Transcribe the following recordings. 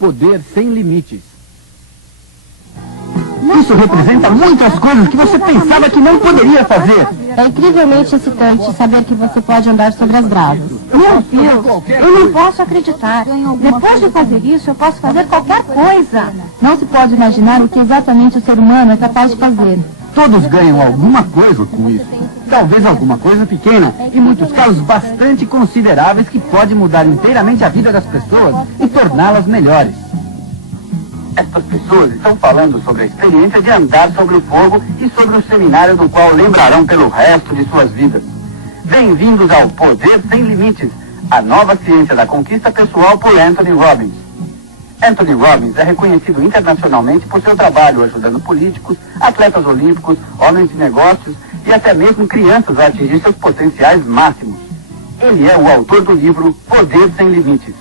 Poder Sem Limites. Isso representa muitas coisas que você pensava que não poderia fazer. É incrivelmente excitante saber que você pode andar sobre as brasas. Meu Deus, eu não posso acreditar. Depois de fazer isso, eu posso fazer qualquer coisa. Não se pode imaginar o que exatamente o ser humano é capaz de fazer. Todos ganham alguma coisa com isso. Talvez alguma coisa pequena, em muitos casos bastante consideráveis, que pode mudar inteiramente a vida das pessoas e torná-las melhores. Estas pessoas estão falando sobre a experiência de andar sobre o fogo e sobre o seminário do qual lembrarão pelo resto de suas vidas. Bem-vindos ao Poder Sem Limites, a nova ciência da conquista pessoal por Anthony Robbins. Anthony Robbins é reconhecido internacionalmente por seu trabalho ajudando políticos, atletas olímpicos, homens de negócios e até mesmo crianças a atingir seus potenciais máximos. Ele é o autor do livro Poder Sem Limites.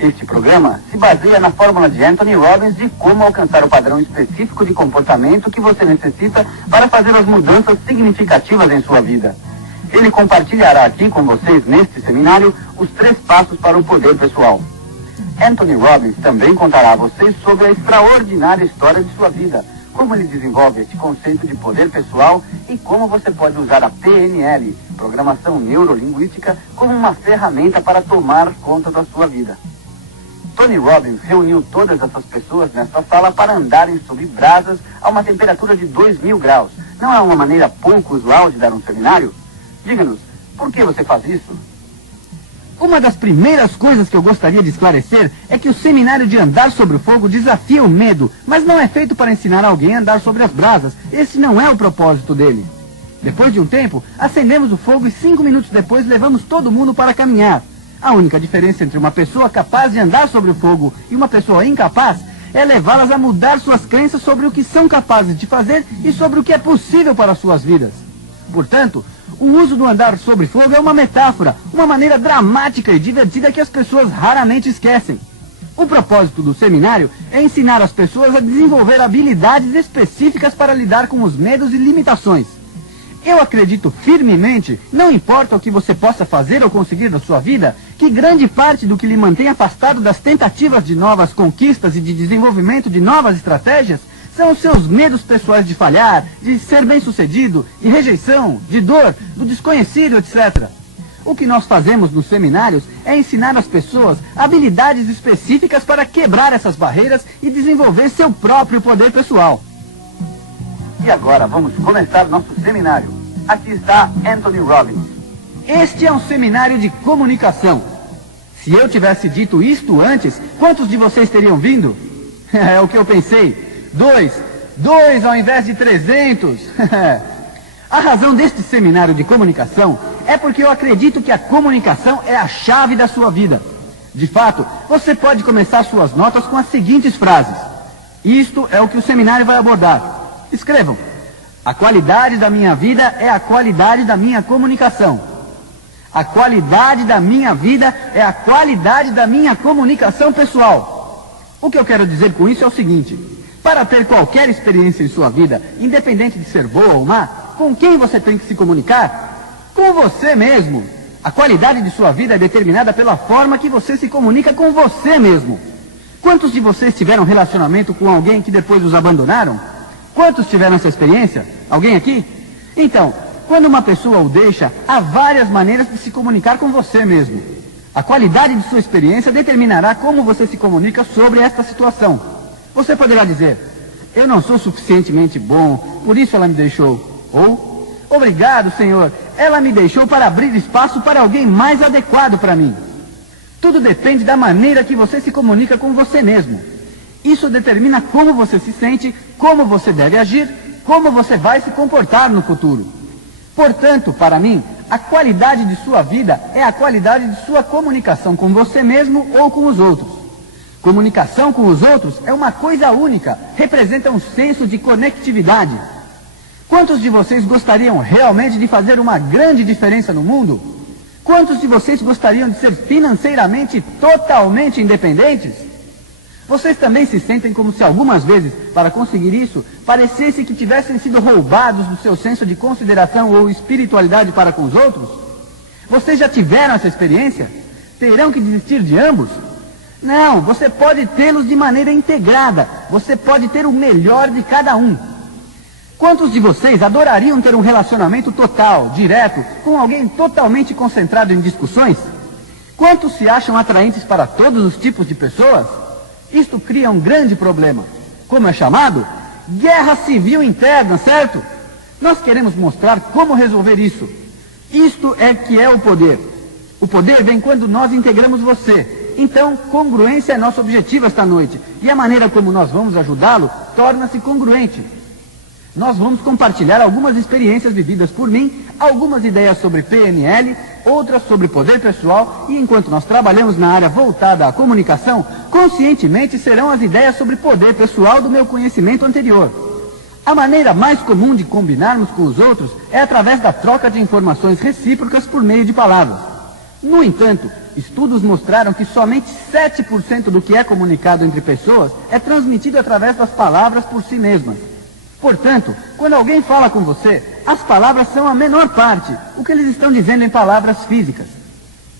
Este programa se baseia na fórmula de Anthony Robbins de como alcançar o padrão específico de comportamento que você necessita para fazer as mudanças significativas em sua vida. Ele compartilhará aqui com vocês, neste seminário, os 3 passos para o poder pessoal. Anthony Robbins também contará a vocês sobre a extraordinária história de sua vida, como ele desenvolve este conceito de poder pessoal e como você pode usar a PNL, Programação Neurolinguística, como uma ferramenta para tomar conta da sua vida. Tony Robbins reuniu todas essas pessoas nesta sala para andarem sob brasas a uma temperatura de 2.000 graus. Não é uma maneira pouco usual de dar um seminário? Diga-nos, por que você faz isso? Uma das primeiras coisas que eu gostaria de esclarecer é que o seminário de andar sobre o fogo desafia o medo, mas não é feito para ensinar alguém a andar sobre as brasas. Esse não é o propósito dele. Depois de um tempo, acendemos o fogo e 5 minutos depois levamos todo mundo para caminhar. A única diferença entre uma pessoa capaz de andar sobre o fogo e uma pessoa incapaz é levá-las a mudar suas crenças sobre o que são capazes de fazer e sobre o que é possível para suas vidas. Portanto, o uso do andar sobre fogo é uma metáfora, uma maneira dramática e divertida que as pessoas raramente esquecem. O propósito do seminário é ensinar as pessoas a desenvolver habilidades específicas para lidar com os medos e limitações. Eu acredito firmemente, não importa o que você possa fazer ou conseguir na sua vida, que grande parte do que lhe mantém afastado das tentativas de novas conquistas e de desenvolvimento de novas estratégias são os seus medos pessoais de falhar, de ser bem-sucedido, de rejeição, de dor, do desconhecido, etc. O que nós fazemos nos seminários é ensinar as pessoas habilidades específicas para quebrar essas barreiras e desenvolver seu próprio poder pessoal. E agora vamos começar nosso seminário. Aqui está Anthony Robbins. Este é um seminário de comunicação. Se eu tivesse dito isto antes, quantos de vocês teriam vindo? É o que eu pensei. 2 ao invés de 300. A razão deste seminário de comunicação é porque eu acredito que a comunicação é a chave da sua vida. De fato, você pode começar suas notas com as seguintes frases. Isto é o que o seminário vai abordar. Escrevam. A qualidade da minha vida é a qualidade da minha comunicação. A qualidade da minha vida é a qualidade da minha comunicação pessoal. O que eu quero dizer com isso é o seguinte. Para ter qualquer experiência em sua vida, independente de ser boa ou má, com quem você tem que se comunicar? Com você mesmo. A qualidade de sua vida é determinada pela forma que você se comunica com você mesmo. Quantos de vocês tiveram relacionamento com alguém que depois os abandonaram? Quantos tiveram essa experiência? Alguém aqui? Então, quando uma pessoa o deixa, há várias maneiras de se comunicar com você mesmo. A qualidade de sua experiência determinará como você se comunica sobre esta situação. Você poderá dizer, eu não sou suficientemente bom, por isso ela me deixou. Ou, obrigado, Senhor, ela me deixou para abrir espaço para alguém mais adequado para mim. Tudo depende da maneira que você se comunica com você mesmo. Isso determina como você se sente, como você deve agir, como você vai se comportar no futuro. Portanto, para mim, a qualidade de sua vida é a qualidade de sua comunicação com você mesmo ou com os outros. Comunicação com os outros é uma coisa única, representa um senso de conectividade. Quantos de vocês gostariam realmente de fazer uma grande diferença no mundo? Quantos de vocês gostariam de ser financeiramente totalmente independentes? Vocês também se sentem como se algumas vezes, para conseguir isso, parecesse que tivessem sido roubados do seu senso de consideração ou espiritualidade para com os outros? Vocês já tiveram essa experiência? Terão que desistir de ambos? Não, você pode tê-los de maneira integrada. Você pode ter o melhor de cada um. Quantos de vocês adorariam ter um relacionamento total, direto, com alguém totalmente concentrado em discussões? Quantos se acham atraentes para todos os tipos de pessoas? Isto cria um grande problema. Como é chamado? Guerra civil interna, certo? Nós queremos mostrar como resolver isso. Isto é que é o poder. O poder vem quando nós integramos você. Então, congruência é nosso objetivo esta noite. E a maneira como nós vamos ajudá-lo torna-se congruente. Nós vamos compartilhar algumas experiências vividas por mim, algumas ideias sobre PNL, outras sobre poder pessoal, e enquanto nós trabalhamos na área voltada à comunicação, conscientemente serão as ideias sobre poder pessoal do meu conhecimento anterior. A maneira mais comum de combinarmos com os outros é através da troca de informações recíprocas por meio de palavras. No entanto, estudos mostraram que somente 7% do que é comunicado entre pessoas é transmitido através das palavras por si mesmas. Portanto, quando alguém fala com você, as palavras são a menor parte, o que eles estão dizendo em palavras físicas.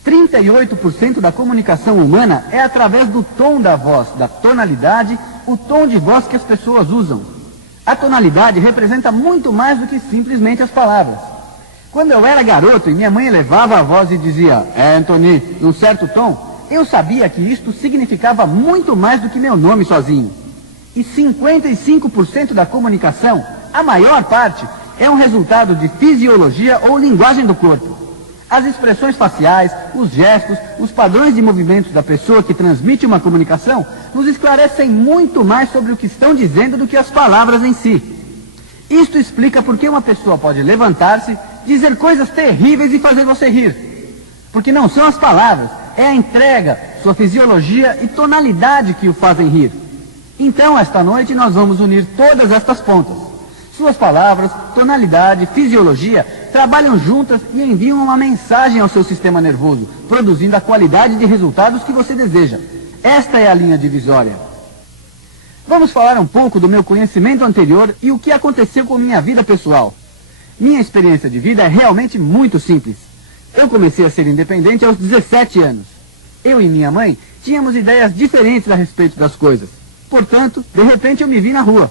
38% da comunicação humana é através do tom da voz, da tonalidade, o tom de voz que as pessoas usam. A tonalidade representa muito mais do que simplesmente as palavras. Quando eu era garoto e minha mãe elevava a voz e dizia, Anthony, num certo tom, eu sabia que isto significava muito mais do que meu nome sozinho. E 55% da comunicação, a maior parte, é um resultado de fisiologia ou linguagem do corpo. As expressões faciais, os gestos, os padrões de movimentos da pessoa que transmite uma comunicação nos esclarecem muito mais sobre o que estão dizendo do que as palavras em si. Isto explica por que uma pessoa pode levantar-se, dizer coisas terríveis e fazer você rir. Porque não são as palavras, é a entrega, sua fisiologia e tonalidade que o fazem rir. Então, esta noite, nós vamos unir todas estas pontas. Suas palavras, tonalidade, fisiologia, trabalham juntas e enviam uma mensagem ao seu sistema nervoso, produzindo a qualidade de resultados que você deseja. Esta é a linha divisória. Vamos falar um pouco do meu conhecimento anterior e o que aconteceu com minha vida pessoal. Minha experiência de vida é realmente muito simples. Eu comecei a ser independente aos 17 anos. Eu e minha mãe tínhamos ideias diferentes a respeito das coisas. Portanto, de repente eu me vi na rua.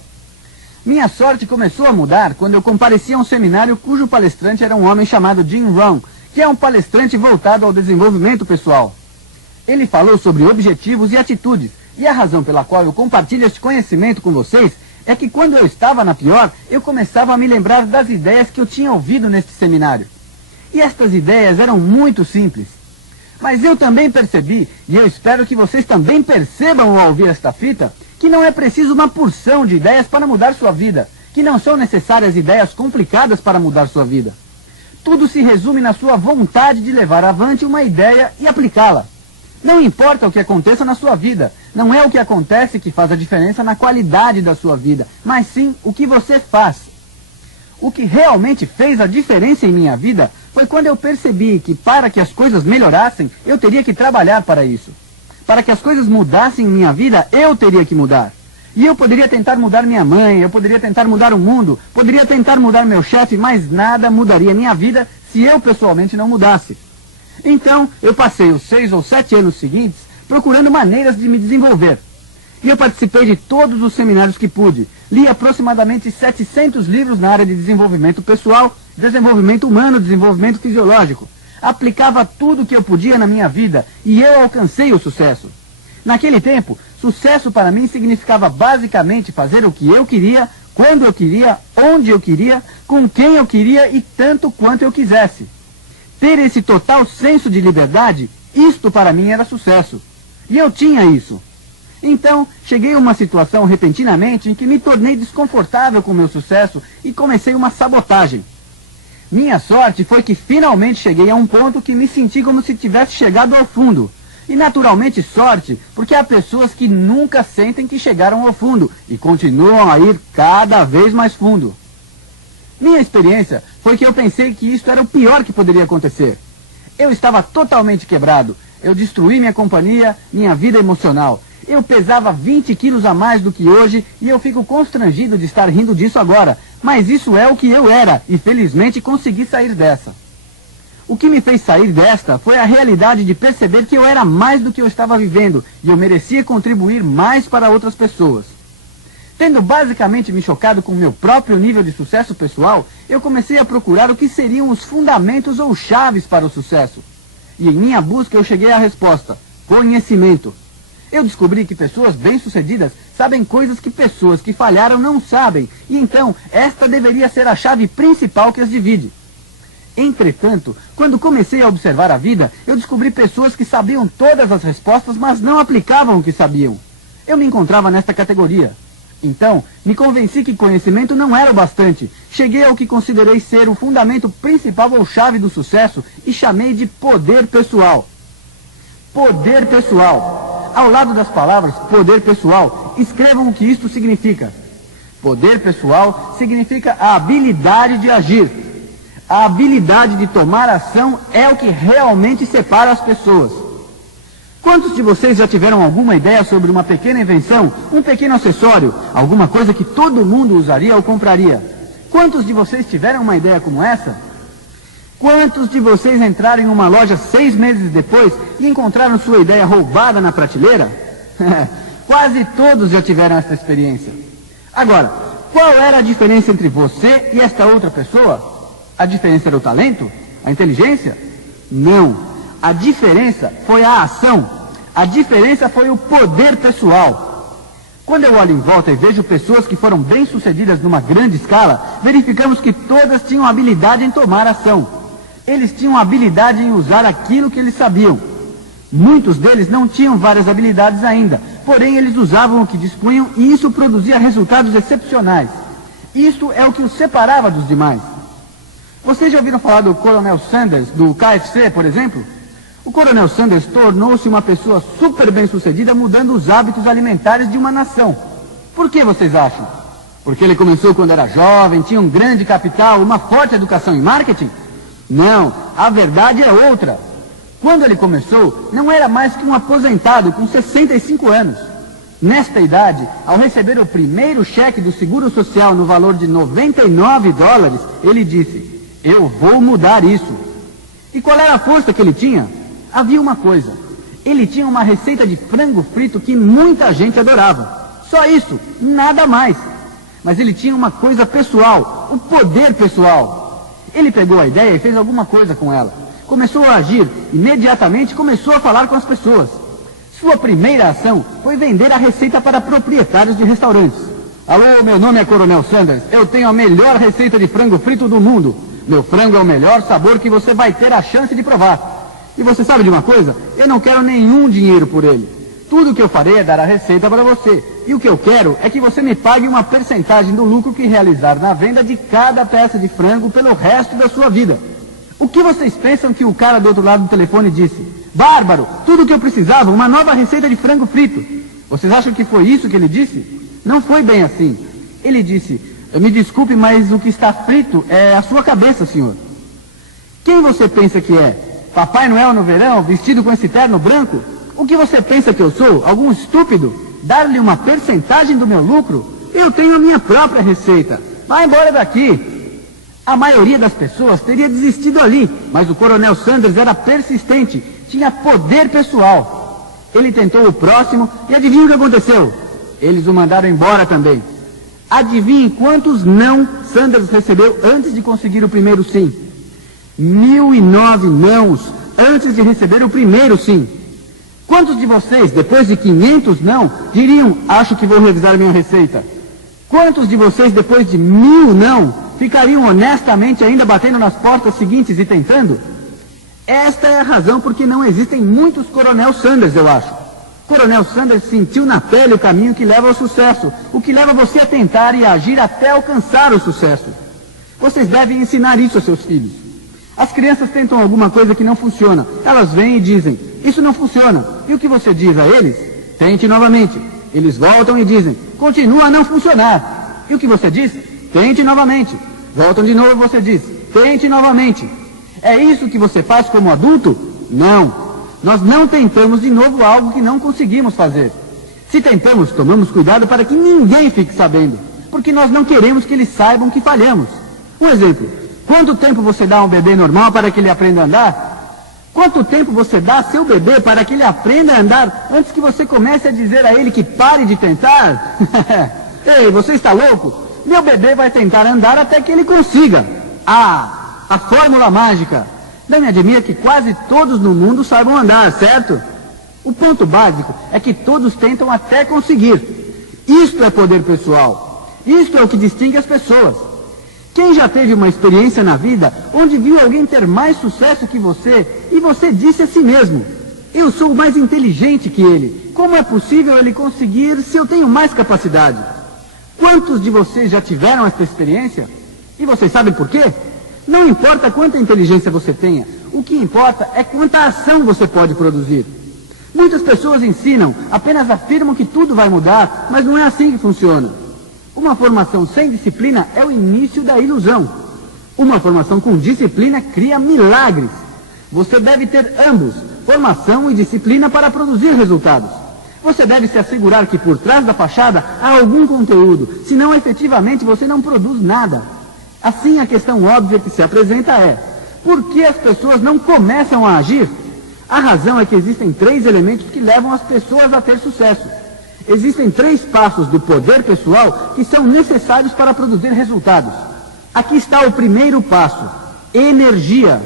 Minha sorte começou a mudar quando eu compareci a um seminário cujo palestrante era um homem chamado Jim Rohn, que é um palestrante voltado ao desenvolvimento pessoal. Ele falou sobre objetivos e atitudes, e a razão pela qual eu compartilho este conhecimento com vocês é que quando eu estava na pior, eu começava a me lembrar das ideias que eu tinha ouvido neste seminário. E estas ideias eram muito simples. Mas eu também percebi, e eu espero que vocês também percebam ao ouvir esta fita, que não é preciso uma porção de ideias para mudar sua vida, que não são necessárias ideias complicadas para mudar sua vida. Tudo se resume na sua vontade de levar avante uma ideia e aplicá-la. Não importa o que aconteça na sua vida, não é o que acontece que faz a diferença na qualidade da sua vida, mas sim o que você faz. O que realmente fez a diferença em minha vida foi quando eu percebi que para que as coisas melhorassem, eu teria que trabalhar para isso. Para que as coisas mudassem em minha vida, eu teria que mudar. E eu poderia tentar mudar minha mãe, eu poderia tentar mudar o mundo, poderia tentar mudar meu chefe, mas nada mudaria minha vida se eu pessoalmente não mudasse. Então, eu passei os 6 ou 7 anos seguintes procurando maneiras de me desenvolver. E eu participei de todos os seminários que pude. Li aproximadamente 700 livros na área de desenvolvimento pessoal, desenvolvimento humano, desenvolvimento fisiológico. Aplicava tudo o que eu podia na minha vida e eu alcancei o sucesso. Naquele tempo, sucesso para mim significava basicamente fazer o que eu queria, quando eu queria, onde eu queria, com quem eu queria e tanto quanto eu quisesse. Ter esse total senso de liberdade, isto para mim era sucesso. E eu tinha isso. Então, cheguei a uma situação repentinamente em que me tornei desconfortável com meu sucesso e comecei uma sabotagem. Minha sorte foi que finalmente cheguei a um ponto que me senti como se tivesse chegado ao fundo. E naturalmente sorte, porque há pessoas que nunca sentem que chegaram ao fundo e continuam a ir cada vez mais fundo. Minha experiência foi que eu pensei que isto era o pior que poderia acontecer. Eu estava totalmente quebrado. Eu destruí minha companhia, minha vida emocional. Eu pesava 20 quilos a mais do que hoje e eu fico constrangido de estar rindo disso agora. Mas isso é o que eu era e felizmente consegui sair dessa. O que me fez sair desta foi a realidade de perceber que eu era mais do que eu estava vivendo e eu merecia contribuir mais para outras pessoas. Tendo basicamente me chocado com o meu próprio nível de sucesso pessoal, eu comecei a procurar o que seriam os fundamentos ou chaves para o sucesso. E em minha busca eu cheguei à resposta: conhecimento. Eu descobri que pessoas bem-sucedidas sabem coisas que pessoas que falharam não sabem, e então esta deveria ser a chave principal que as divide. Entretanto, quando comecei a observar a vida, eu descobri pessoas que sabiam todas as respostas, mas não aplicavam o que sabiam. Eu me encontrava nesta categoria. Então, me convenci que conhecimento não era o bastante. Cheguei ao que considerei ser o fundamento principal ou chave do sucesso e chamei de poder pessoal. Poder pessoal. Ao lado das palavras poder pessoal, escrevam o que isto significa. Poder pessoal significa a habilidade de agir. A habilidade de tomar ação é o que realmente separa as pessoas. Quantos de vocês já tiveram alguma ideia sobre uma pequena invenção, um pequeno acessório, alguma coisa que todo mundo usaria ou compraria? Quantos de vocês tiveram uma ideia como essa? Quantos de vocês entraram em uma loja 6 meses depois e encontraram sua ideia roubada na prateleira? Quase todos já tiveram essa experiência. Agora, qual era a diferença entre você e esta outra pessoa? A diferença era o talento? A inteligência? Não. A diferença foi a ação. A diferença foi o poder pessoal. Quando eu olho em volta e vejo pessoas que foram bem-sucedidas numa grande escala, verificamos que todas tinham habilidade em tomar ação. Eles tinham habilidade em usar aquilo que eles sabiam. Muitos deles não tinham várias habilidades ainda, porém eles usavam o que dispunham e isso produzia resultados excepcionais. Isso é o que os separava dos demais. Vocês já ouviram falar do Coronel Sanders, do KFC, por exemplo? O Coronel Sanders tornou-se uma pessoa super bem-sucedida mudando os hábitos alimentares de uma nação. Por que vocês acham? Porque ele começou quando era jovem, tinha um grande capital, uma forte educação em marketing? Não, a verdade é outra. Quando ele começou, não era mais que um aposentado com 65 anos. Nesta idade, ao receber o primeiro cheque do Seguro Social no valor de $99, ele disse: eu vou mudar isso. E qual era a força que ele tinha? Havia uma coisa. Ele tinha uma receita de frango frito que muita gente adorava. Só isso, nada mais. Mas ele tinha uma coisa pessoal, o poder pessoal. Ele pegou a ideia e fez alguma coisa com ela. Começou a agir, imediatamente começou a falar com as pessoas. Sua primeira ação foi vender a receita para proprietários de restaurantes. Alô, meu nome é Coronel Sanders. Eu tenho a melhor receita de frango frito do mundo. Meu frango é o melhor sabor que você vai ter a chance de provar. E você sabe de uma coisa? Eu não quero nenhum dinheiro por ele. Tudo o que eu farei é dar a receita para você. E o que eu quero é que você me pague uma percentagem do lucro que realizar na venda de cada peça de frango pelo resto da sua vida. O que vocês pensam que o cara do outro lado do telefone disse? Bárbaro, tudo o que eu precisava, uma nova receita de frango frito. Vocês acham que foi isso que ele disse? Não foi bem assim. Ele disse: me desculpe, mas o que está frito é a sua cabeça, senhor. Quem você pensa que é? Papai Noel no verão, vestido com esse terno branco? O que você pensa que eu sou? Algum estúpido? Dar-lhe uma percentagem do meu lucro? Eu tenho a minha própria receita. Vá embora daqui. A maioria das pessoas teria desistido ali, mas o Coronel Sanders era persistente, tinha poder pessoal. Ele tentou o próximo e adivinha o que aconteceu? Eles o mandaram embora também. Adivinhe quantos não Sanders recebeu antes de conseguir o primeiro sim? 1009 nãos antes de receber o primeiro sim. Quantos de vocês, depois de 500 não, diriam: acho que vou revisar minha receita? Quantos de vocês, depois de 1000 não, ficariam honestamente ainda batendo nas portas seguintes e tentando? Esta é a razão por que não existem muitos Coronel Sanders, eu acho. Coronel Sanders sentiu na pele o caminho que leva ao sucesso, o que leva você a tentar e a agir até alcançar o sucesso. Vocês devem ensinar isso aos seus filhos. As crianças tentam alguma coisa que não funciona. Elas vêm e dizem: isso não funciona. E o que você diz a eles? Tente novamente. Eles voltam e dizem: continua a não funcionar. E o que você diz? Tente novamente. Voltam de novo e você diz: tente novamente. É isso que você faz como adulto? Não. Nós não tentamos de novo algo que não conseguimos fazer. Se tentamos, tomamos cuidado para que ninguém fique sabendo, porque nós não queremos que eles saibam que falhamos. Um exemplo: Quanto tempo você dá a um bebê normal para que ele aprenda a andar? Quanto tempo você dá a seu bebê para que ele aprenda a andar antes que você comece a dizer a ele que pare de tentar? Ei, você está louco? Meu bebê vai tentar andar até que ele consiga. Ah, a fórmula mágica. Não me admira que quase todos no mundo saibam andar, certo? O ponto básico é que todos tentam até conseguir. Isto é poder pessoal. Isto é o que distingue as pessoas. Quem já teve uma experiência na vida onde viu alguém ter mais sucesso que você e você disse a si mesmo: eu sou mais inteligente que ele. Como é possível ele conseguir se eu tenho mais capacidade? Quantos de vocês já tiveram essa experiência? E vocês sabem por quê? Não importa quanta inteligência você tenha, o que importa é quanta ação você pode produzir. Muitas pessoas ensinam, apenas afirmam que tudo vai mudar, mas não é assim que funciona. Uma formação sem disciplina é o início da ilusão. Uma formação com disciplina cria milagres. Você deve ter ambos, formação e disciplina, para produzir resultados. Você deve se assegurar que por trás da fachada há algum conteúdo, senão efetivamente você não produz nada. Assim, a questão óbvia que se apresenta é: por que as pessoas não começam a agir? A razão é que existem 3 elementos que levam as pessoas a ter sucesso. Existem 3 passos do poder pessoal que são necessários para produzir resultados. Aqui está o primeiro passo: energia.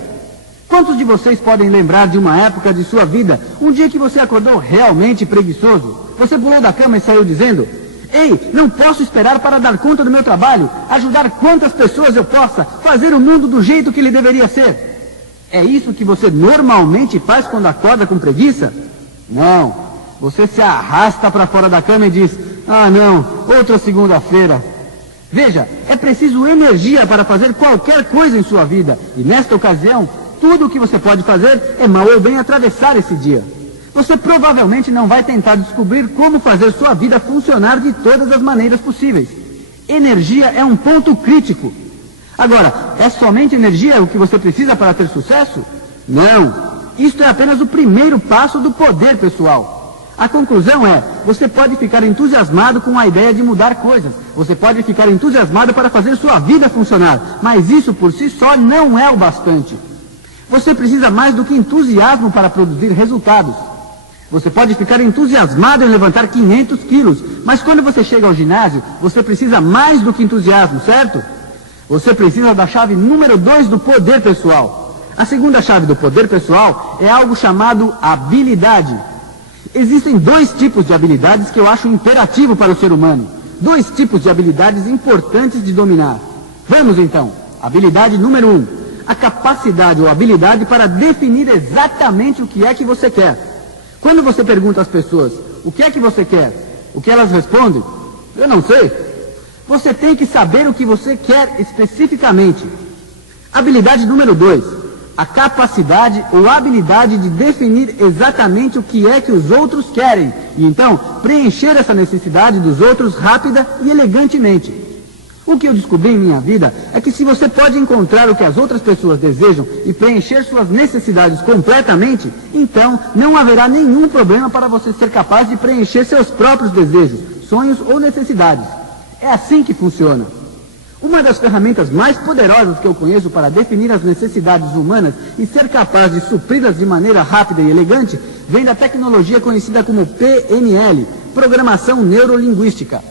Quantos de vocês podem lembrar de uma época de sua vida, um dia que você acordou realmente preguiçoso? Você pulou da cama e saiu dizendo: ei, não posso esperar para dar conta do meu trabalho, ajudar quantas pessoas eu possa, fazer o mundo do jeito que ele deveria ser. É isso que você normalmente faz quando acorda com preguiça? Não. Você se arrasta para fora da cama e diz: ah não, outra segunda-feira. Veja, é preciso energia para fazer qualquer coisa em sua vida. E nesta ocasião, tudo o que você pode fazer é mal ou bem atravessar esse dia. Você provavelmente não vai tentar descobrir como fazer sua vida funcionar de todas as maneiras possíveis. Energia é um ponto crítico. Agora, é somente energia o que você precisa para ter sucesso? Não. Isto é apenas o primeiro passo do poder pessoal. A conclusão é: você pode ficar entusiasmado com a ideia de mudar coisas. Você pode ficar entusiasmado para fazer sua vida funcionar. Mas isso por si só não é o bastante. Você precisa mais do que entusiasmo para produzir resultados. Você pode ficar entusiasmado em levantar 500 quilos, mas quando você chega ao ginásio, você precisa mais do que entusiasmo, certo? Você precisa da chave número 2 do poder pessoal. A segunda chave do poder pessoal é algo chamado habilidade. Existem 2 tipos de habilidades que eu acho imperativo para o ser humano. 2 tipos de habilidades importantes de dominar. Vamos então. Habilidade número 1. A capacidade ou habilidade para definir exatamente o que é que você quer. Quando você pergunta às pessoas: o que é que você quer? O que elas respondem? Eu não sei. Você tem que saber o que você quer especificamente. Habilidade número 2. A capacidade ou habilidade de definir exatamente o que é que os outros querem e então preencher essa necessidade dos outros rápida e elegantemente. O que eu descobri em minha vida é que se você pode encontrar o que as outras pessoas desejam e preencher suas necessidades completamente, então não haverá nenhum problema para você ser capaz de preencher seus próprios desejos, sonhos ou necessidades. É assim que funciona. Uma das ferramentas mais poderosas que eu conheço para definir as necessidades humanas e ser capaz de supri-las de maneira rápida e elegante vem da tecnologia conhecida como PNL, Programação Neurolinguística.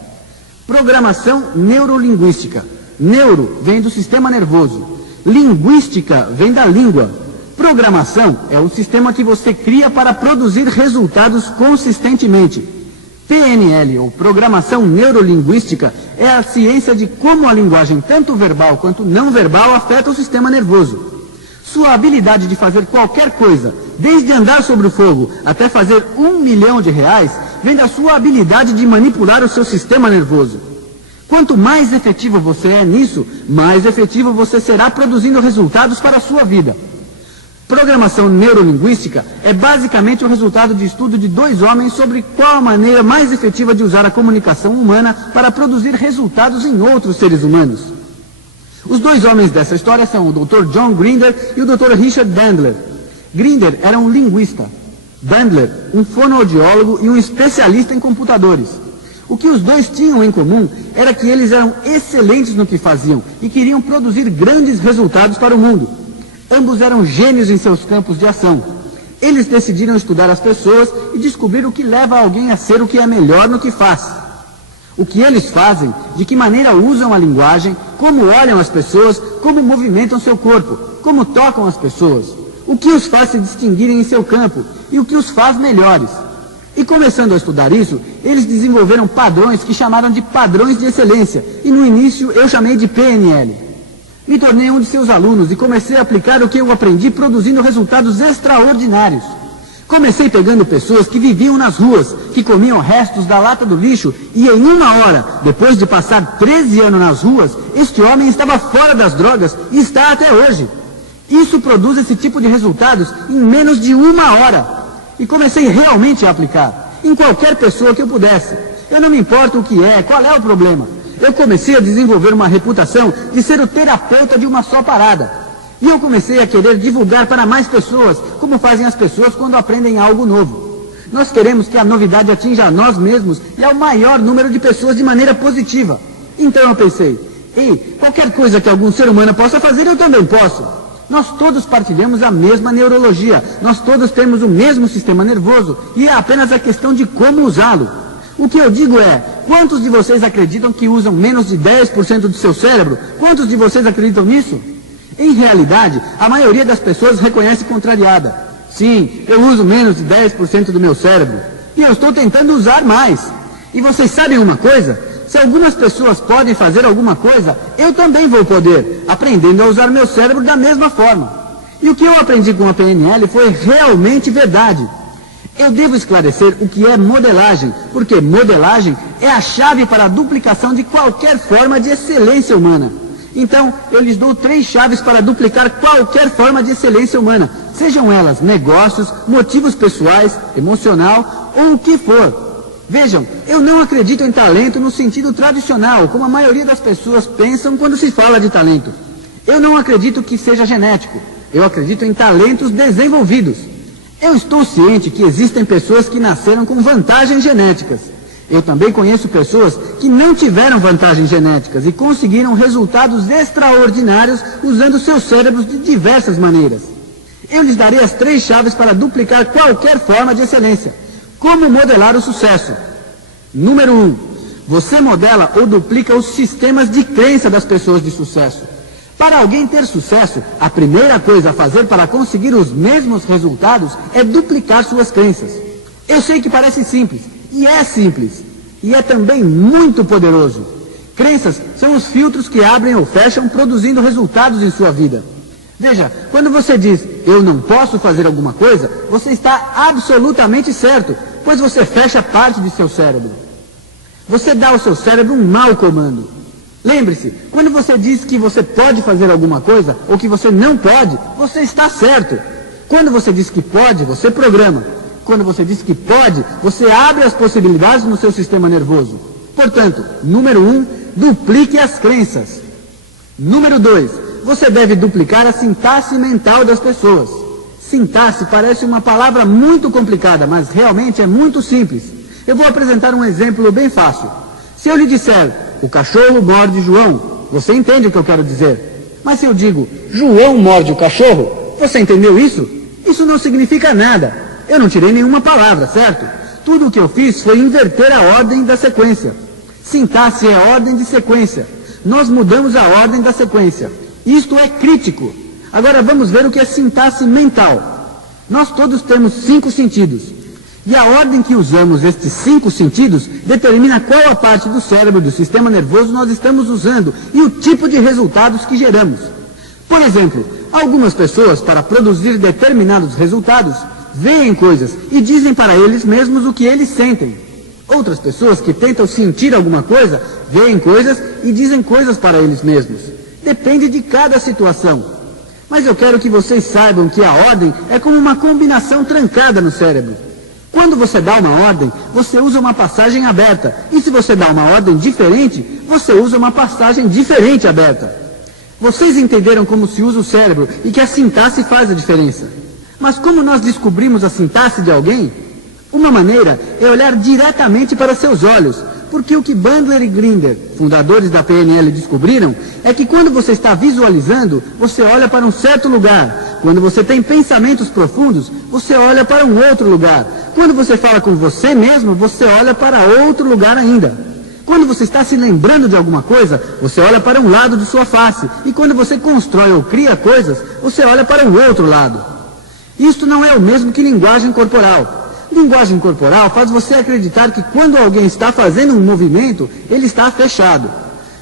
Programação Neurolinguística. Neuro vem do sistema nervoso. Linguística vem da língua. Programação é o sistema que você cria para produzir resultados consistentemente. PNL, ou Programação Neurolinguística, é a ciência de como a linguagem, tanto verbal quanto não verbal, afeta o sistema nervoso. Sua habilidade de fazer qualquer coisa, desde andar sobre o fogo até fazer R$1 milhão, vem da sua habilidade de manipular o seu sistema nervoso. Quanto mais efetivo você é nisso, mais efetivo você será produzindo resultados para a sua vida. Programação neurolinguística é basicamente o resultado de estudo de 2 homens sobre qual a maneira mais efetiva de usar a comunicação humana para produzir resultados em outros seres humanos. Os 2 homens dessa história são o Dr. John Grinder e o Dr. Richard Bandler. Grinder era um linguista, Bandler um fonoaudiólogo e um especialista em computadores. O que os dois tinham em comum era que eles eram excelentes no que faziam e queriam produzir grandes resultados para o mundo. Ambos eram gênios em seus campos de ação. Eles decidiram estudar as pessoas e descobrir o que leva alguém a ser o que é melhor no que faz. O que eles fazem, de que maneira usam a linguagem, como olham as pessoas, como movimentam seu corpo, como tocam as pessoas, o que os faz se distinguirem em seu campo e o que os faz melhores. E começando a estudar isso, eles desenvolveram padrões que chamaram de padrões de excelência, e no início eu chamei de PNL. Me tornei um de seus alunos e comecei a aplicar o que eu aprendi produzindo resultados extraordinários. Comecei pegando pessoas que viviam nas ruas, que comiam restos da lata do lixo, e em 1 hora, depois de passar 13 anos nas ruas, este homem estava fora das drogas e está até hoje. Isso produz esse tipo de resultados em menos de 1 hora. E comecei realmente a aplicar, em qualquer pessoa que eu pudesse. Eu não me importo o que é, qual é o problema. Eu comecei a desenvolver uma reputação de ser o terapeuta de uma só parada. E eu comecei a querer divulgar para mais pessoas, como fazem as pessoas quando aprendem algo novo. Nós queremos que a novidade atinja a nós mesmos e ao maior número de pessoas de maneira positiva. Então eu pensei, ei, qualquer coisa que algum ser humano possa fazer, eu também posso. Nós todos partilhamos a mesma neurologia, nós todos temos o mesmo sistema nervoso, e é apenas a questão de como usá-lo. O que eu digo é, quantos de vocês acreditam que usam menos de 10% do seu cérebro? Quantos de vocês acreditam nisso? Em realidade, a maioria das pessoas reconhece contrariada. Sim, eu uso menos de 10% do meu cérebro, e eu estou tentando usar mais. E vocês sabem uma coisa? Se algumas pessoas podem fazer alguma coisa, eu também vou poder, aprendendo a usar meu cérebro da mesma forma. E o que eu aprendi com a PNL foi realmente verdade. Eu devo esclarecer o que é modelagem, porque modelagem é a chave para a duplicação de qualquer forma de excelência humana. Então, eu lhes dou 3 chaves para duplicar qualquer forma de excelência humana, sejam elas negócios, motivos pessoais, emocional ou o que for. Vejam, eu não acredito em talento no sentido tradicional, como a maioria das pessoas pensam quando se fala de talento. Eu não acredito que seja genético. Eu acredito em talentos desenvolvidos. Eu estou ciente que existem pessoas que nasceram com vantagens genéticas. Eu também conheço pessoas que não tiveram vantagens genéticas e conseguiram resultados extraordinários usando seus cérebros de diversas maneiras. Eu lhes darei as 3 chaves para duplicar qualquer forma de excelência. Como modelar o sucesso? Número 1. Você modela ou duplica os sistemas de crença das pessoas de sucesso. Para alguém ter sucesso, a primeira coisa a fazer para conseguir os mesmos resultados é duplicar suas crenças. Eu sei que parece simples, e é simples, e é também muito poderoso. Crenças são os filtros que abrem ou fecham, produzindo resultados em sua vida. Veja, quando você diz, eu não posso fazer alguma coisa, você está absolutamente certo, pois você fecha parte de seu cérebro. Você dá ao seu cérebro um mau comando. Lembre-se, quando você diz que você pode fazer alguma coisa, ou que você não pode, você está certo. Quando você diz que pode, você programa. Quando você diz que pode, você abre as possibilidades no seu sistema nervoso. Portanto, número 1, duplique as crenças. Número 2, você deve duplicar a sintaxe mental das pessoas. Sintaxe parece uma palavra muito complicada, mas realmente é muito simples. Eu vou apresentar um exemplo bem fácil. Se eu lhe disser, o cachorro morde João, você entende o que eu quero dizer. Mas se eu digo, João morde o cachorro, você entendeu isso? Isso não significa nada. Eu não tirei nenhuma palavra, certo? Tudo o que eu fiz foi inverter a ordem da sequência. Sintaxe é ordem de sequência. Nós mudamos a ordem da sequência. Isto é crítico. Agora vamos ver o que é sintaxe mental. Nós todos temos 5 sentidos. E a ordem que usamos estes 5 sentidos determina qual a parte do cérebro do sistema nervoso nós estamos usando e o tipo de resultados que geramos. Por exemplo, algumas pessoas, para produzir determinados resultados, veem coisas e dizem para eles mesmos o que eles sentem. Outras pessoas que tentam sentir alguma coisa, veem coisas e dizem coisas para eles mesmos. Depende de cada situação. Mas eu quero que vocês saibam que a ordem é como uma combinação trancada no cérebro. Quando você dá uma ordem, você usa uma passagem aberta. E se você dá uma ordem diferente, você usa uma passagem diferente aberta. Vocês entenderam como se usa o cérebro e que a sintaxe faz a diferença. Mas como nós descobrimos a sintaxe de alguém? Uma maneira é olhar diretamente para seus olhos, Porque o que Bandler e Grinder, fundadores da PNL, descobriram é que quando você está visualizando, você olha para um certo lugar. Quando você tem pensamentos profundos, você olha para um outro lugar. Quando você fala com você mesmo, você olha para outro lugar ainda. Quando você está se lembrando de alguma coisa, você olha para um lado de sua face. E quando você constrói ou cria coisas, você olha para um outro lado. Isto não é o mesmo que linguagem corporal. Linguagem corporal faz você acreditar que quando alguém está fazendo um movimento, ele está fechado.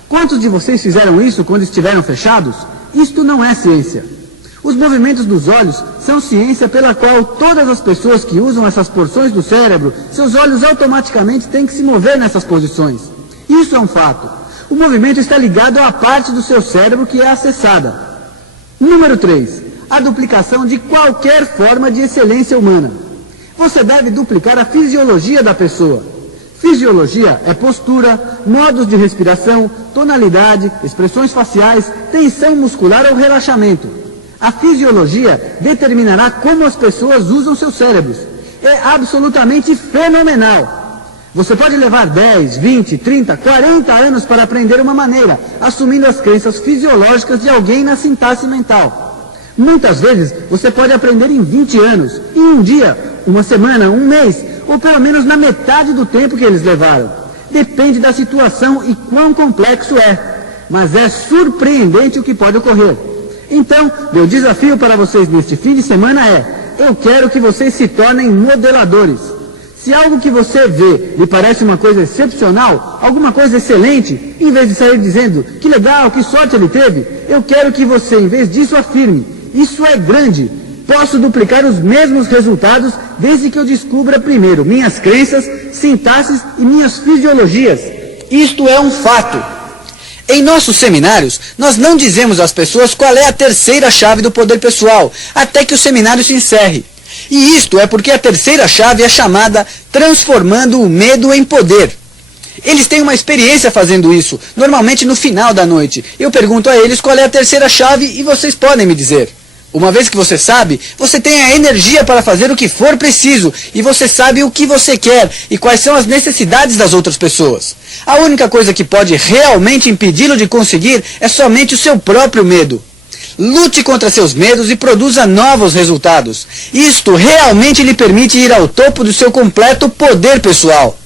Quantos de vocês fizeram isso quando estiveram fechados? Isto não é ciência. Os movimentos dos olhos são ciência pela qual todas as pessoas que usam essas porções do cérebro, seus olhos automaticamente têm que se mover nessas posições. Isso é um fato. O movimento está ligado à parte do seu cérebro que é acessada. Número 3. A duplicação de qualquer forma de excelência humana. Você deve duplicar a fisiologia da pessoa. Fisiologia é postura, modos de respiração, tonalidade, expressões faciais, tensão muscular ou relaxamento. A fisiologia determinará como as pessoas usam seus cérebros. É absolutamente fenomenal. Você pode levar 10, 20, 30, 40 anos para aprender uma maneira, assumindo as crenças fisiológicas de alguém na sintaxe mental. Muitas vezes você pode aprender em 20 anos, em um dia, uma semana, um mês, ou pelo menos na metade do tempo que eles levaram. Depende da situação e quão complexo é. Mas é surpreendente o que pode ocorrer. Então, meu desafio para vocês neste fim de semana é: eu quero que vocês se tornem modeladores. Se algo que você vê lhe parece uma coisa excepcional, alguma coisa excelente, em vez de sair dizendo, que legal, que sorte ele teve, eu quero que você, em vez disso, afirme: isso é grande. Posso duplicar os mesmos resultados desde que eu descubra primeiro minhas crenças, sintaxes e minhas fisiologias. Isto é um fato. Em nossos seminários, nós não dizemos às pessoas qual é a terceira chave do poder pessoal, até que o seminário se encerre. E isto é porque a terceira chave é chamada transformando o medo em poder. Eles têm uma experiência fazendo isso, normalmente no final da noite. Eu pergunto a eles qual é a terceira chave e vocês podem me dizer. Uma vez que você sabe, você tem a energia para fazer o que for preciso, e você sabe o que você quer e quais são as necessidades das outras pessoas. A única coisa que pode realmente impedi-lo de conseguir é somente o seu próprio medo. Lute contra seus medos e produza novos resultados. Isto realmente lhe permite ir ao topo do seu completo poder pessoal.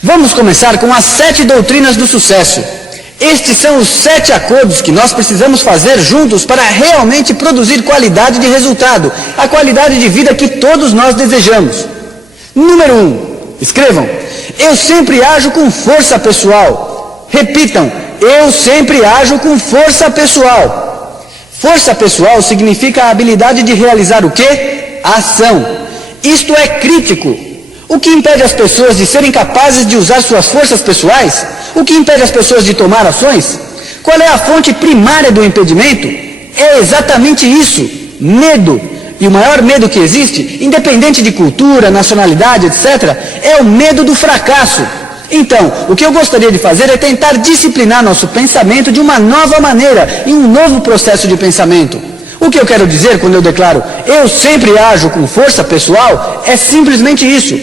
Vamos começar com as 7 doutrinas do sucesso. Estes são os 7 acordos que nós precisamos fazer juntos para realmente produzir qualidade de resultado, a qualidade de vida que todos nós desejamos. Número 1. Escrevam: eu sempre ajo com força pessoal. Repitam: eu sempre ajo com força pessoal. Força pessoal significa a habilidade de realizar o quê? Ação. Isto é crítico. O que impede as pessoas de serem capazes de usar suas forças pessoais? O que impede as pessoas de tomar ações? Qual é a fonte primária do impedimento? É exatamente isso: medo. E o maior medo que existe, independente de cultura, nacionalidade, etc., é o medo do fracasso. Então, o que eu gostaria de fazer é tentar disciplinar nosso pensamento de uma nova maneira, em um novo processo de pensamento. O que eu quero dizer quando eu declaro eu sempre ajo com força pessoal é simplesmente isso.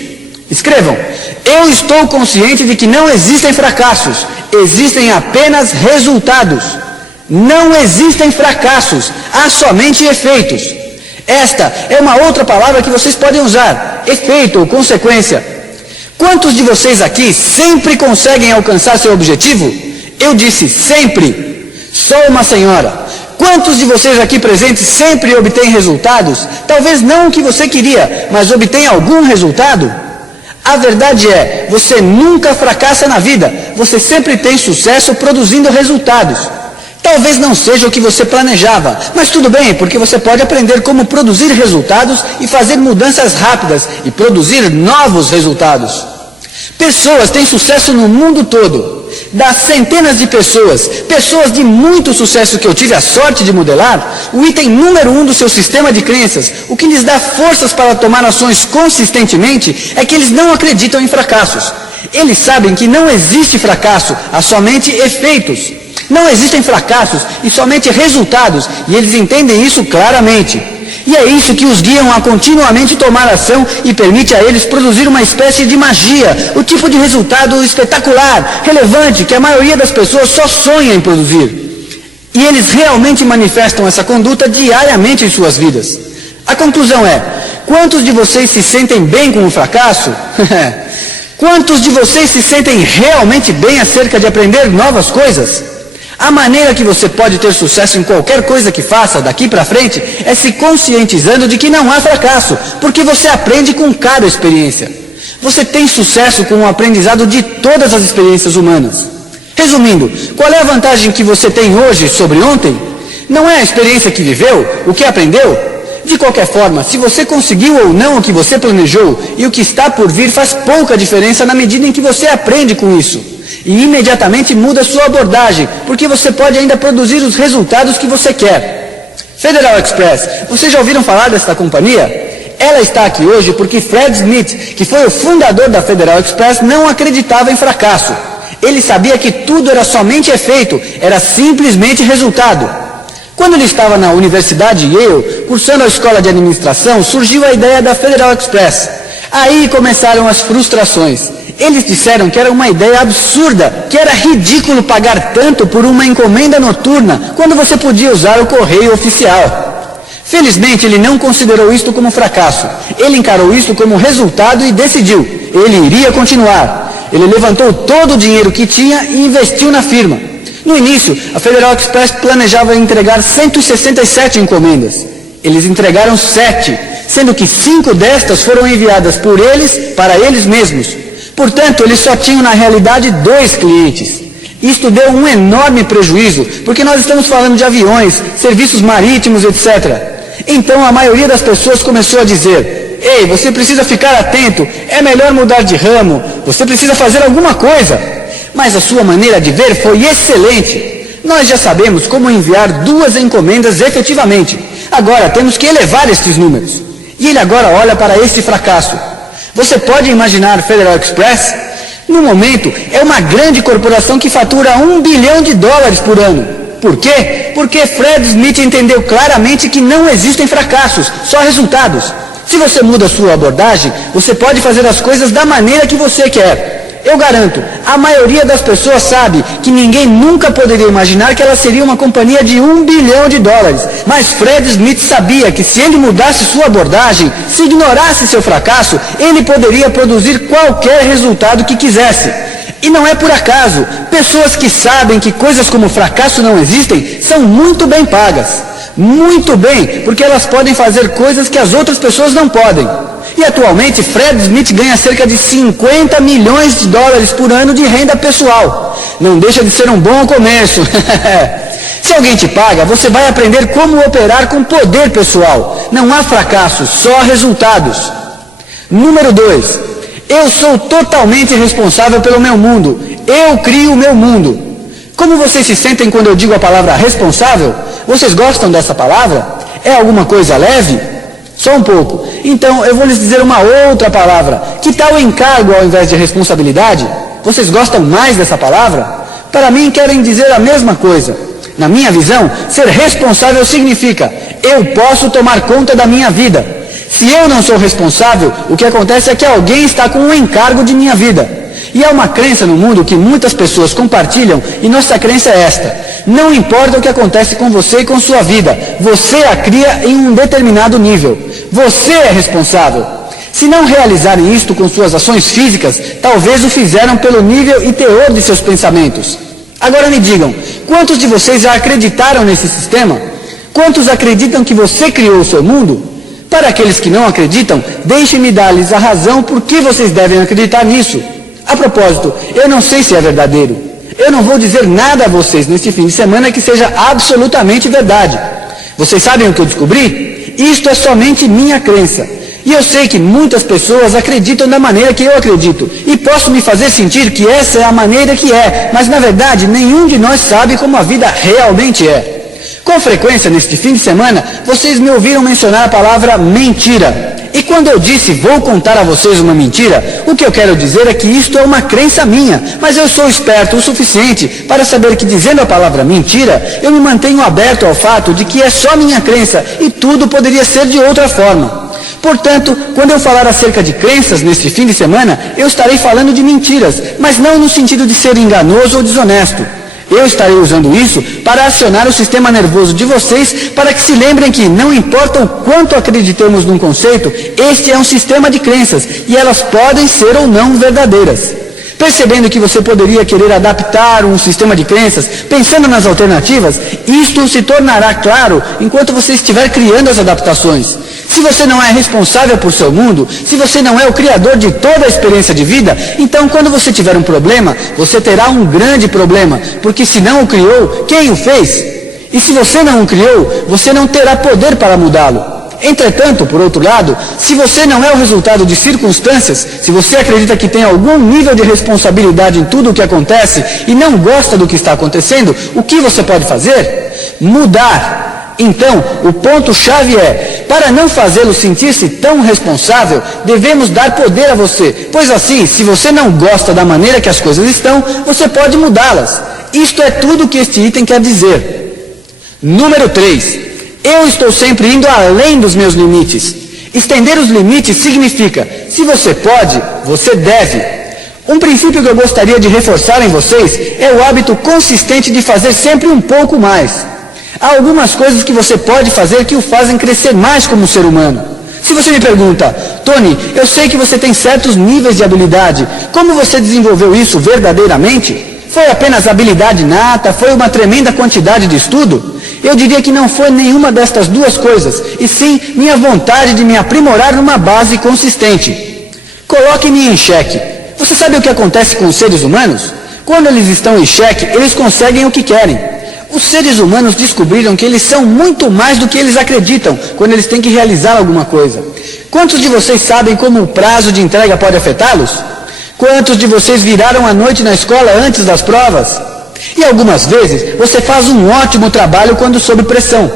Escrevam: eu estou consciente de que não existem fracassos, existem apenas resultados. Não existem fracassos, há somente efeitos. Esta é uma outra palavra que vocês podem usar: efeito ou consequência. Quantos de vocês aqui sempre conseguem alcançar seu objetivo? Eu disse sempre. Só uma senhora. Quantos de vocês aqui presentes sempre obtêm resultados? Talvez não o que você queria, mas obtém algum resultado? A verdade é, você nunca fracassa na vida. Você sempre tem sucesso produzindo resultados. Talvez não seja o que você planejava, mas tudo bem, porque você pode aprender como produzir resultados e fazer mudanças rápidas e produzir novos resultados. Pessoas têm sucesso no mundo todo. Das centenas de pessoas de muito sucesso que eu tive a sorte de modelar, o item número 1 do seu sistema de crenças, o que lhes dá forças para tomar ações consistentemente, é que eles não acreditam em fracassos. Eles sabem que não existe fracasso, há somente efeitos. Não existem fracassos e somente resultados, e eles entendem isso claramente. E é isso que os guiam a continuamente tomar ação e permite a eles produzir uma espécie de magia, o tipo de resultado espetacular, relevante, que a maioria das pessoas só sonha em produzir. E eles realmente manifestam essa conduta diariamente em suas vidas. A conclusão é, quantos de vocês se sentem bem com o fracasso? Quantos de vocês se sentem realmente bem acerca de aprender novas coisas? A maneira que você pode ter sucesso em qualquer coisa que faça daqui para frente é se conscientizando de que não há fracasso, porque você aprende com cada experiência. Você tem sucesso com o aprendizado de todas as experiências humanas. Resumindo, qual é a vantagem que você tem hoje sobre ontem? Não é a experiência que viveu, o que aprendeu? De qualquer forma, se você conseguiu ou não o que você planejou e o que está por vir faz pouca diferença na medida em que você aprende com isso. E imediatamente muda sua abordagem, porque você pode ainda produzir os resultados que você quer. Federal Express, vocês já ouviram falar desta companhia? Ela está aqui hoje porque Fred Smith, que foi o fundador da Federal Express, não acreditava em fracasso. Ele sabia que tudo era somente efeito, era simplesmente resultado. Quando ele estava na Universidade Yale, cursando a escola de administração, surgiu a ideia da Federal Express. Aí começaram as frustrações. Eles disseram que era uma ideia absurda, que era ridículo pagar tanto por uma encomenda noturna, quando você podia usar o correio oficial. Felizmente, ele não considerou isto como fracasso. Ele encarou isto como resultado e decidiu. Ele iria continuar. Ele levantou todo o dinheiro que tinha e investiu na firma. No início, a Federal Express planejava entregar 167 encomendas. Eles entregaram 7, sendo que 5 destas foram enviadas por eles para eles mesmos. Portanto, eles só tinham na realidade 2 clientes. Isto deu um enorme prejuízo, porque nós estamos falando de aviões, serviços marítimos, etc. Então a maioria das pessoas começou a dizer: ei, você precisa ficar atento, é melhor mudar de ramo, você precisa fazer alguma coisa. Mas a sua maneira de ver foi excelente. Nós já sabemos como enviar 2 encomendas efetivamente. Agora temos que elevar estes números. E ele agora olha para este fracasso. Você pode imaginar Federal Express? No momento, é uma grande corporação que fatura $1 bilhão por ano. Por quê? Porque Fred Smith entendeu claramente que não existem fracassos, só resultados. Se você muda a sua abordagem, você pode fazer as coisas da maneira que você quer. Eu garanto, a maioria das pessoas sabe que ninguém nunca poderia imaginar que ela seria uma companhia de $1 bilhão. Mas Fred Smith sabia que se ele mudasse sua abordagem, se ignorasse seu fracasso, ele poderia produzir qualquer resultado que quisesse. E não é por acaso. Pessoas que sabem que coisas como fracasso não existem, são muito bem pagas. Muito bem, porque elas podem fazer coisas que as outras pessoas não podem. E atualmente Fred Smith ganha cerca de $50 milhões por ano de renda pessoal. Não deixa de ser um bom começo. Se alguém te paga, você vai aprender como operar com poder pessoal. Não há fracassos, só resultados. Número 2. Eu sou totalmente responsável pelo meu mundo. Eu crio o meu mundo. Como vocês se sentem quando eu digo a palavra responsável? Vocês gostam dessa palavra? É alguma coisa leve? Só um pouco. Então, eu vou lhes dizer uma outra palavra. Que tal encargo ao invés de responsabilidade? Vocês gostam mais dessa palavra? Para mim, querem dizer a mesma coisa. Na minha visão, ser responsável significa: eu posso tomar conta da minha vida. Se eu não sou responsável, o que acontece é que alguém está com um encargo de minha vida. E há uma crença no mundo que muitas pessoas compartilham, e nossa crença é esta: não importa o que acontece com você e com sua vida, você a cria em um determinado nível. Você é responsável. Se não realizarem isto com suas ações físicas, talvez o fizeram pelo nível e teor de seus pensamentos. Agora me digam, quantos de vocês já acreditaram nesse sistema? Quantos acreditam que você criou o seu mundo? Para aqueles que não acreditam, deixem-me dar-lhes a razão por que vocês devem acreditar nisso. A propósito, eu não sei se é verdadeiro. Eu não vou dizer nada a vocês neste fim de semana que seja absolutamente verdade. Vocês sabem o que eu descobri? Isto é somente minha crença. E eu sei que muitas pessoas acreditam da maneira que eu acredito. E posso me fazer sentir que essa é a maneira que é. Mas na verdade, nenhum de nós sabe como a vida realmente é. Com frequência, neste fim de semana, vocês me ouviram mencionar a palavra mentira. E quando eu disse vou contar a vocês uma mentira, o que eu quero dizer é que isto é uma crença minha, mas eu sou esperto o suficiente para saber que dizendo a palavra mentira, eu me mantenho aberto ao fato de que é só minha crença e tudo poderia ser de outra forma. Portanto, quando eu falar acerca de crenças neste fim de semana, eu estarei falando de mentiras, mas não no sentido de ser enganoso ou desonesto. Eu estarei usando isso para acionar o sistema nervoso de vocês para que se lembrem que, não importa o quanto acreditemos num conceito, este é um sistema de crenças e elas podem ser ou não verdadeiras. Percebendo que você poderia querer adaptar um sistema de crenças, pensando nas alternativas, isto se tornará claro enquanto você estiver criando as adaptações. Se você não é responsável por seu mundo, se você não é o criador de toda a experiência de vida, então quando você tiver um problema, você terá um grande problema, porque se não o criou, quem o fez? E se você não o criou, você não terá poder para mudá-lo. Entretanto, por outro lado, se você não é o resultado de circunstâncias, se você acredita que tem algum nível de responsabilidade em tudo o que acontece e não gosta do que está acontecendo, o que você pode fazer? Mudar. Então, o ponto-chave é, para não fazê-lo sentir-se tão responsável, devemos dar poder a você, pois assim, se você não gosta da maneira que as coisas estão, você pode mudá-las. Isto é tudo o que este item quer dizer. Número 3. Eu estou sempre indo além dos meus limites. Estender os limites significa, se você pode, você deve. Um princípio que eu gostaria de reforçar em vocês é o hábito consistente de fazer sempre um pouco mais. Há algumas coisas que você pode fazer que o fazem crescer mais como ser humano. Se você me pergunta, Tony, eu sei que você tem certos níveis de habilidade, como você desenvolveu isso verdadeiramente? Foi apenas habilidade nata? Foi uma tremenda quantidade de estudo? Eu diria que não foi nenhuma destas duas coisas, e sim minha vontade de me aprimorar numa base consistente. Coloque-me em xeque. Você sabe o que acontece com os seres humanos? Quando eles estão em xeque, eles conseguem o que querem. Os seres humanos descobriram que eles são muito mais do que eles acreditam quando eles têm que realizar alguma coisa. Quantos de vocês sabem como o prazo de entrega pode afetá-los? Quantos de vocês viraram a noite na escola antes das provas? E algumas vezes você faz um ótimo trabalho quando sob pressão.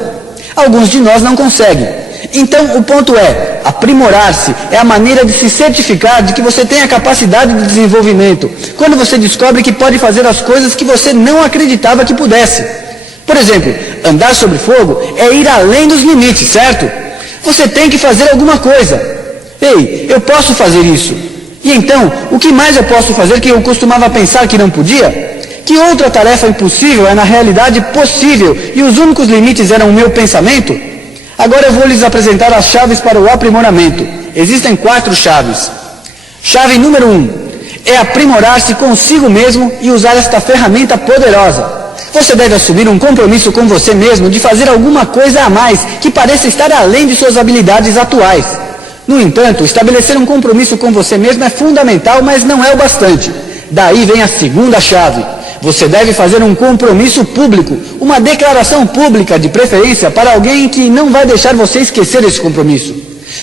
Alguns de nós não conseguem. Então o ponto é, aprimorar-se é a maneira de se certificar de que você tem a capacidade de desenvolvimento, quando você descobre que pode fazer as coisas que você não acreditava que pudesse. Por exemplo, andar sobre fogo é ir além dos limites, certo? Você tem que fazer alguma coisa. Ei, eu posso fazer isso. E então, o que mais eu posso fazer que eu costumava pensar que não podia? Que outra tarefa impossível é na realidade possível e os únicos limites eram o meu pensamento? Agora eu vou lhes apresentar as chaves para o aprimoramento. Existem 4 chaves. Chave número 1 é aprimorar-se consigo mesmo e usar esta ferramenta poderosa. Você deve assumir um compromisso com você mesmo de fazer alguma coisa a mais que pareça estar além de suas habilidades atuais. No entanto, estabelecer um compromisso com você mesmo é fundamental, mas não é o bastante. Daí vem a segunda chave. Você deve fazer um compromisso público, uma declaração pública, de preferência para alguém que não vai deixar você esquecer esse compromisso.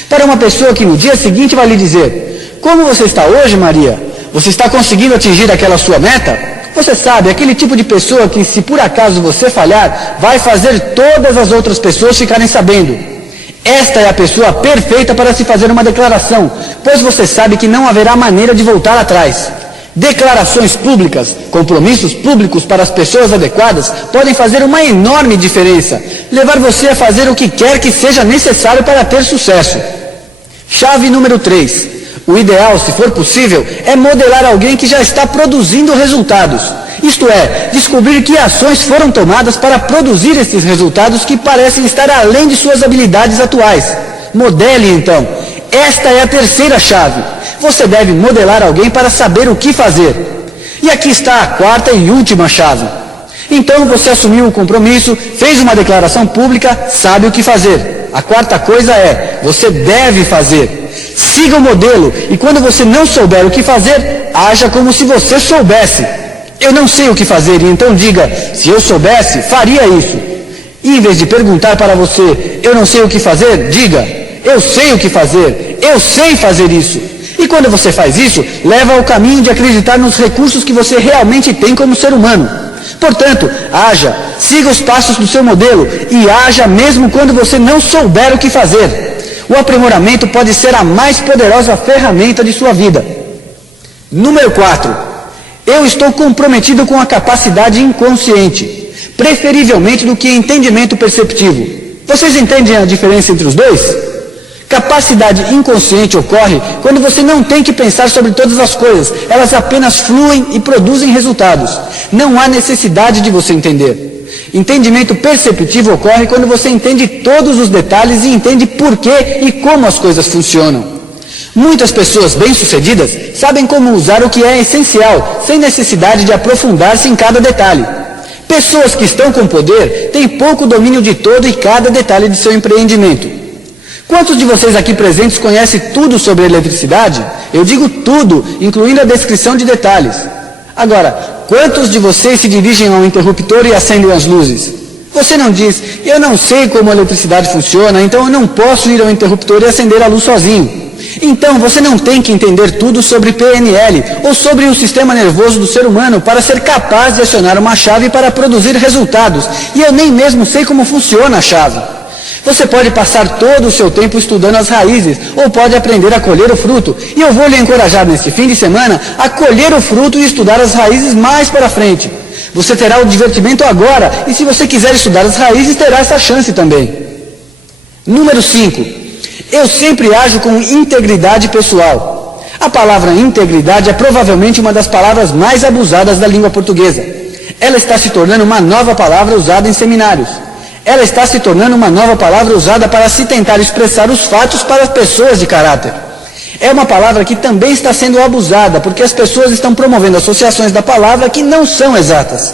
Para uma pessoa que no dia seguinte vai lhe dizer, como você está hoje, Maria? Você está conseguindo atingir aquela sua meta? Você sabe, aquele tipo de pessoa que, se por acaso você falhar, vai fazer todas as outras pessoas ficarem sabendo. Esta é a pessoa perfeita para se fazer uma declaração, pois você sabe que não haverá maneira de voltar atrás. Declarações públicas, compromissos públicos para as pessoas adequadas podem fazer uma enorme diferença, levar você a fazer o que quer que seja necessário para ter sucesso. Chave número 3. O ideal, se for possível, é modelar alguém que já está produzindo resultados. Isto é, descobrir que ações foram tomadas para produzir esses resultados que parecem estar além de suas habilidades atuais. Modele, então. Esta é a terceira chave. Você deve modelar alguém para saber o que fazer. E aqui está a quarta e última chave. Então você assumiu o compromisso, fez uma declaração pública, sabe o que fazer. A quarta coisa é, você deve fazer. Siga o modelo e quando você não souber o que fazer, haja como se você soubesse. Eu não sei o que fazer, e então diga, se eu soubesse, faria isso. E em vez de perguntar para você, eu não sei o que fazer, diga, eu sei o que fazer, eu sei fazer isso. E quando você faz isso, leva ao caminho de acreditar nos recursos que você realmente tem como ser humano. Portanto, haja, siga os passos do seu modelo e haja mesmo quando você não souber o que fazer. O aprimoramento pode ser a mais poderosa ferramenta de sua vida. Número 4. Eu estou comprometido com a capacidade inconsciente, preferivelmente do que entendimento perceptivo. Vocês entendem a diferença entre os dois? Capacidade inconsciente ocorre quando você não tem que pensar sobre todas as coisas, elas apenas fluem e produzem resultados. Não há necessidade de você entender. Entendimento perceptivo ocorre quando você entende todos os detalhes e entende por que e como as coisas funcionam. Muitas pessoas bem-sucedidas sabem como usar o que é essencial, sem necessidade de aprofundar-se em cada detalhe. Pessoas que estão com poder têm pouco domínio de todo e cada detalhe de seu empreendimento. Quantos de vocês aqui presentes conhecem tudo sobre eletricidade? Eu digo tudo, incluindo a descrição de detalhes. Agora, quantos de vocês se dirigem ao interruptor e acendem as luzes? Você não diz, eu não sei como a eletricidade funciona, então eu não posso ir ao interruptor e acender a luz sozinho. Então, você não tem que entender tudo sobre PNL ou sobre o sistema nervoso do ser humano para ser capaz de acionar uma chave para produzir resultados. E eu nem mesmo sei como funciona a chave. Você pode passar todo o seu tempo estudando as raízes, ou pode aprender a colher o fruto. E eu vou lhe encorajar neste fim de semana a colher o fruto e estudar as raízes mais para frente. Você terá o divertimento agora, e se você quiser estudar as raízes, terá essa chance também. Número 5. Eu sempre ajo com integridade pessoal. A palavra integridade é provavelmente uma das palavras mais abusadas da língua portuguesa. Ela está se tornando uma nova palavra usada em seminários. Ela está se tornando uma nova palavra usada para se tentar expressar os fatos para pessoas de caráter. É uma palavra que também está sendo abusada, porque as pessoas estão promovendo associações da palavra que não são exatas.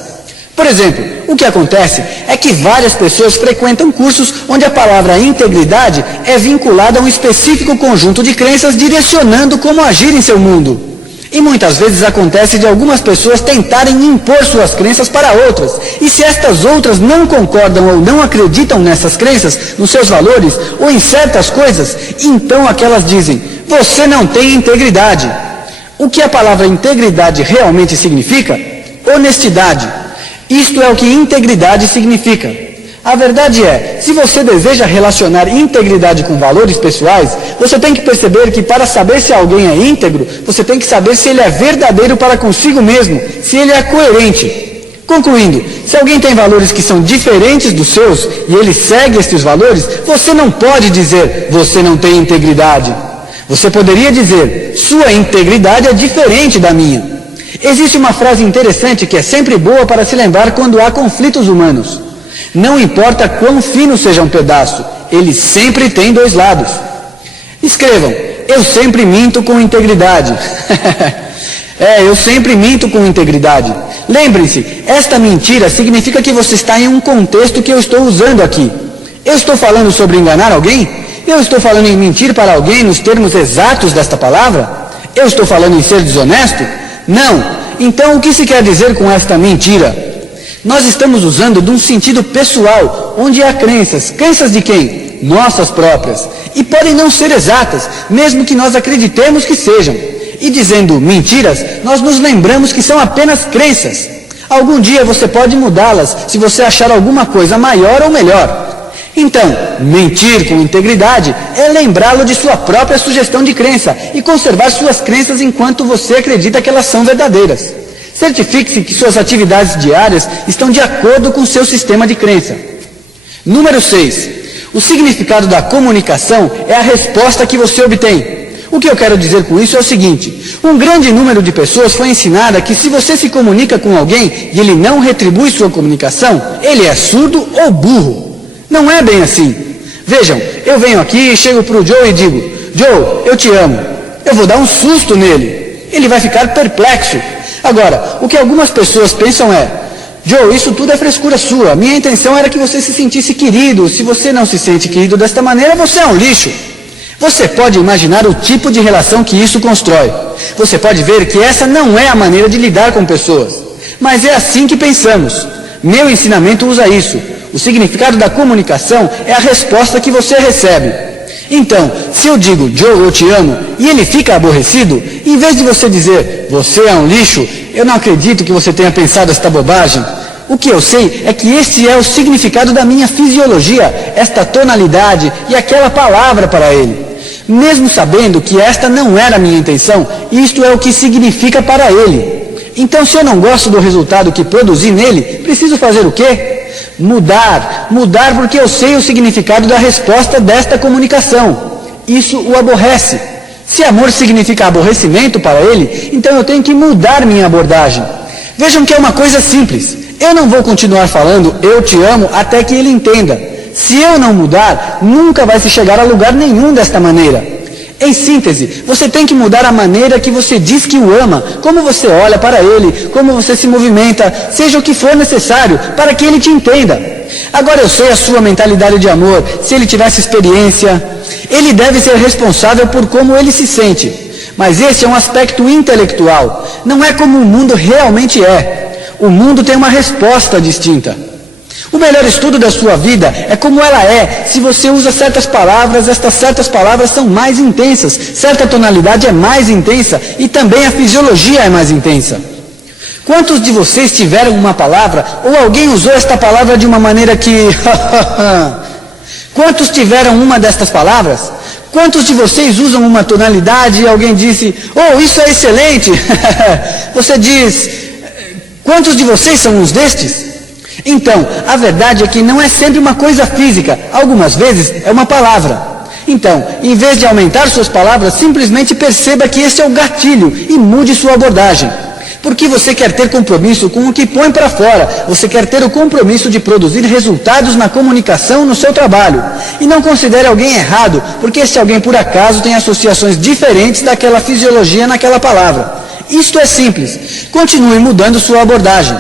Por exemplo, o que acontece é que várias pessoas frequentam cursos onde a palavra integridade é vinculada a um específico conjunto de crenças direcionando como agir em seu mundo. E muitas vezes acontece de algumas pessoas tentarem impor suas crenças para outras. E se estas outras não concordam ou não acreditam nessas crenças, nos seus valores ou em certas coisas, então aquelas dizem, você não tem integridade. O que a palavra integridade realmente significa? Honestidade. Isto é o que integridade significa. A verdade é, se você deseja relacionar integridade com valores pessoais, você tem que perceber que para saber se alguém é íntegro, você tem que saber se ele é verdadeiro para consigo mesmo, se ele é coerente. Concluindo, se alguém tem valores que são diferentes dos seus e ele segue estes valores, você não pode dizer, você não tem integridade. Você poderia dizer, sua integridade é diferente da minha. Existe uma frase interessante que é sempre boa para se lembrar quando há conflitos humanos. Não importa quão fino seja um pedaço, ele sempre tem dois lados. Escrevam, eu sempre minto com integridade. Eu sempre minto com integridade. Lembrem-se, esta mentira significa que você está em um contexto que eu estou usando aqui. Eu estou falando sobre enganar alguém? Eu estou falando em mentir para alguém nos termos exatos desta palavra? Eu estou falando em ser desonesto? Não. Então, o que se quer dizer com esta mentira? Nós estamos usando de um sentido pessoal, onde há crenças. Crenças de quem? Nossas próprias. E podem não ser exatas, mesmo que nós acreditemos que sejam. E dizendo mentiras, nós nos lembramos que são apenas crenças. Algum dia você pode mudá-las, se você achar alguma coisa maior ou melhor. Então, mentir com integridade é lembrá-lo de sua própria sugestão de crença e conservar suas crenças enquanto você acredita que elas são verdadeiras. Certifique-se que suas atividades diárias estão de acordo com seu sistema de crença. Número 6. O significado da comunicação é a resposta que você obtém. O que eu quero dizer com isso é o seguinte, um grande número de pessoas foi ensinada que se você se comunica com alguém e ele não retribui sua comunicação, ele é surdo ou burro. Não é bem assim. Vejam, eu venho aqui, chego para o Joe e digo, Joe, eu te amo. Eu vou dar um susto nele. Ele vai ficar perplexo. Agora, o que algumas pessoas pensam é, Joe, isso tudo é frescura sua. Minha intenção era que você se sentisse querido. Se você não se sente querido desta maneira, você é um lixo. Você pode imaginar o tipo de relação que isso constrói. Você pode ver que essa não é a maneira de lidar com pessoas. Mas é assim que pensamos. Meu ensinamento usa isso. O significado da comunicação é a resposta que você recebe. Então, se eu digo, Joe, eu te amo, e ele fica aborrecido, em vez de você dizer, você é um lixo, eu não acredito que você tenha pensado esta bobagem, O que eu sei é que este é o significado da minha fisiologia, esta tonalidade e aquela palavra para ele. Mesmo sabendo que esta não era a minha intenção, isto é o que significa para ele. Então, se eu não gosto do resultado que produzi nele, preciso fazer o quê? Mudar porque eu sei o significado da resposta desta comunicação. Isso o aborrece. Se amor significa aborrecimento para ele, então eu tenho que mudar minha abordagem. Vejam que é uma coisa simples. Eu não vou continuar falando eu te amo até que ele entenda. Se eu não mudar, nunca vai se chegar a lugar nenhum desta maneira. Em síntese, você tem que mudar a maneira que você diz que o ama, como você olha para ele, como você se movimenta, seja o que for necessário, para que ele te entenda. Agora eu sei a sua mentalidade de amor, se ele tivesse experiência, ele deve ser responsável por como ele se sente. Mas esse é um aspecto intelectual, não é como o mundo realmente é. O mundo tem uma resposta distinta. O melhor estudo da sua vida é como ela é. Se você usa certas palavras, estas certas palavras são mais intensas, certa tonalidade é mais intensa e também a fisiologia é mais intensa. Quantos de vocês tiveram uma palavra ou alguém usou esta palavra de uma maneira que... Quantos tiveram uma destas palavras? Quantos de vocês usam uma tonalidade e alguém disse, oh, isso é excelente? Você diz, quantos de vocês são uns destes? Então, a verdade é que não é sempre uma coisa física, algumas vezes é uma palavra. Então, em vez de aumentar suas palavras, simplesmente perceba que este é o gatilho e mude sua abordagem. Porque você quer ter compromisso com o que põe para fora, você quer ter o compromisso de produzir resultados na comunicação no seu trabalho. E não considere alguém errado, porque esse alguém por acaso tem associações diferentes daquela fisiologia naquela palavra. Isto é simples, continue mudando sua abordagem.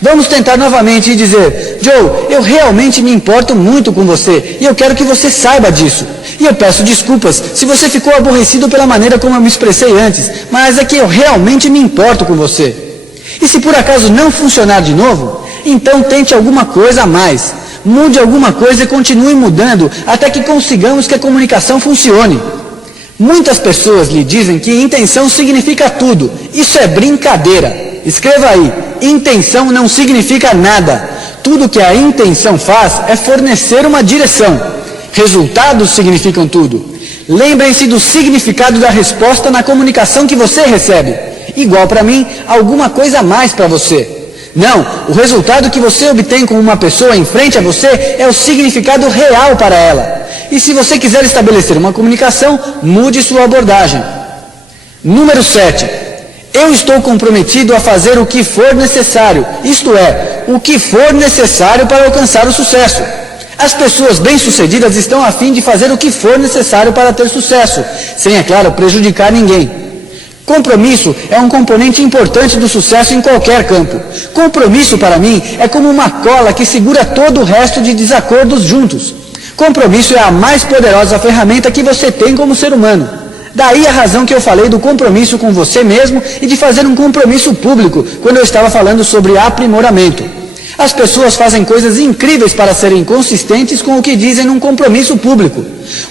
Vamos tentar novamente e dizer, Joe, eu realmente me importo muito com você e eu quero que você saiba disso. E eu peço desculpas se você ficou aborrecido pela maneira como eu me expressei antes, mas é que eu realmente me importo com você. E se por acaso não funcionar de novo, então tente alguma coisa a mais. Mude alguma coisa e continue mudando até que consigamos que a comunicação funcione. Muitas pessoas lhe dizem que intenção significa tudo. Isso é brincadeira. Escreva aí, intenção não significa nada. Tudo que a intenção faz é fornecer uma direção. Resultados significam tudo. Lembrem-se do significado da resposta na comunicação que você recebe. Igual para mim, alguma coisa a mais para você. Não, o resultado que você obtém com uma pessoa em frente a você é o significado real para ela. E se você quiser estabelecer uma comunicação, mude sua abordagem. Número 7. Eu estou comprometido a fazer o que for necessário, isto é, o que for necessário para alcançar o sucesso. As pessoas bem-sucedidas estão a fim de fazer o que for necessário para ter sucesso, sem, é claro, prejudicar ninguém. Compromisso é um componente importante do sucesso em qualquer campo. Compromisso, para mim, é como uma cola que segura todo o resto de desacordos juntos. Compromisso é a mais poderosa ferramenta que você tem como ser humano. Daí a razão que eu falei do compromisso com você mesmo e de fazer um compromisso público, quando eu estava falando sobre aprimoramento. As pessoas fazem coisas incríveis para serem consistentes com o que dizem num compromisso público.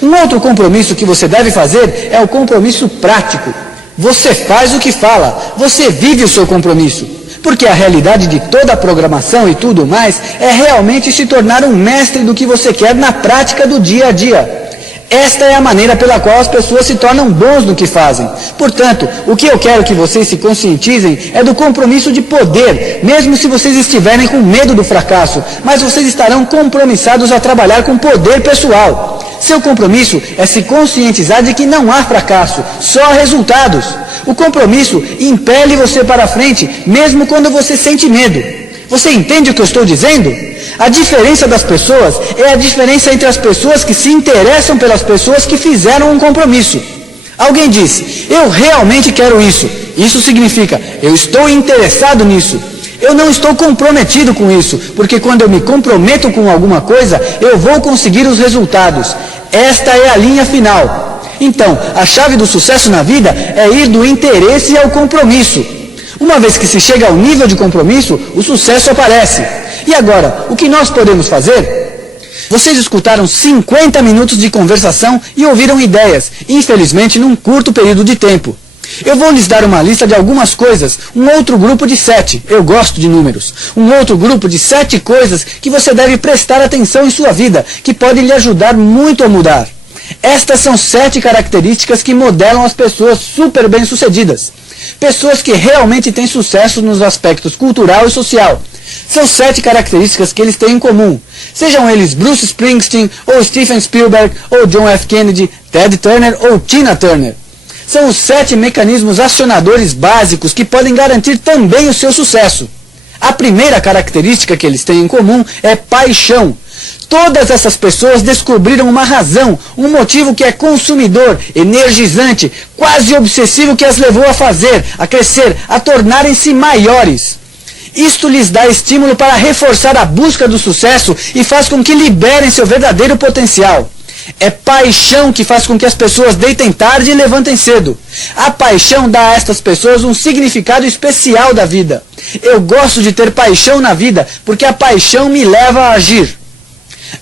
Um outro compromisso que você deve fazer é o compromisso prático. Você faz o que fala, você vive o seu compromisso. Porque a realidade de toda a programação e tudo mais é realmente se tornar um mestre do que você quer na prática do dia a dia. Esta é a maneira pela qual as pessoas se tornam bons no que fazem. Portanto, o que eu quero que vocês se conscientizem é do compromisso de poder, mesmo se vocês estiverem com medo do fracasso, mas vocês estarão compromissados a trabalhar com poder pessoal. Seu compromisso é se conscientizar de que não há fracasso, só resultados. O compromisso impele você para frente, mesmo quando você sente medo. Você entende o que eu estou dizendo? A diferença das pessoas é a diferença entre as pessoas que se interessam pelas pessoas que fizeram um compromisso. Alguém diz, eu realmente quero isso. Isso significa, eu estou interessado nisso. Eu não estou comprometido com isso, porque quando eu me comprometo com alguma coisa, eu vou conseguir os resultados. Esta é a linha final. Então, a chave do sucesso na vida é ir do interesse ao compromisso. Uma vez que se chega ao nível de compromisso, o sucesso aparece. E agora, o que nós podemos fazer? Vocês escutaram 50 minutos de conversação e ouviram ideias, infelizmente num curto período de tempo. Eu vou lhes dar uma lista de algumas coisas, um outro grupo de 7, eu gosto de números, um outro grupo de 7 coisas que você deve prestar atenção em sua vida, que podem lhe ajudar muito a mudar. Estas são 7 características que modelam as pessoas super bem-sucedidas. Pessoas que realmente têm sucesso nos aspectos cultural e social. São 7 características que eles têm em comum. Sejam eles Bruce Springsteen, ou Steven Spielberg, ou John F. Kennedy, Ted Turner ou Tina Turner. São os 7 mecanismos acionadores básicos que podem garantir também o seu sucesso. A primeira característica que eles têm em comum é paixão. Todas essas pessoas descobriram uma razão, um motivo que é consumidor, energizante, quase obsessivo que as levou a fazer, a crescer, a tornarem-se maiores. Isto lhes dá estímulo para reforçar a busca do sucesso e faz com que liberem seu verdadeiro potencial. É paixão que faz com que as pessoas deitem tarde e levantem cedo. A paixão dá a estas pessoas um significado especial da vida. Eu gosto de ter paixão na vida, porque a paixão me leva a agir.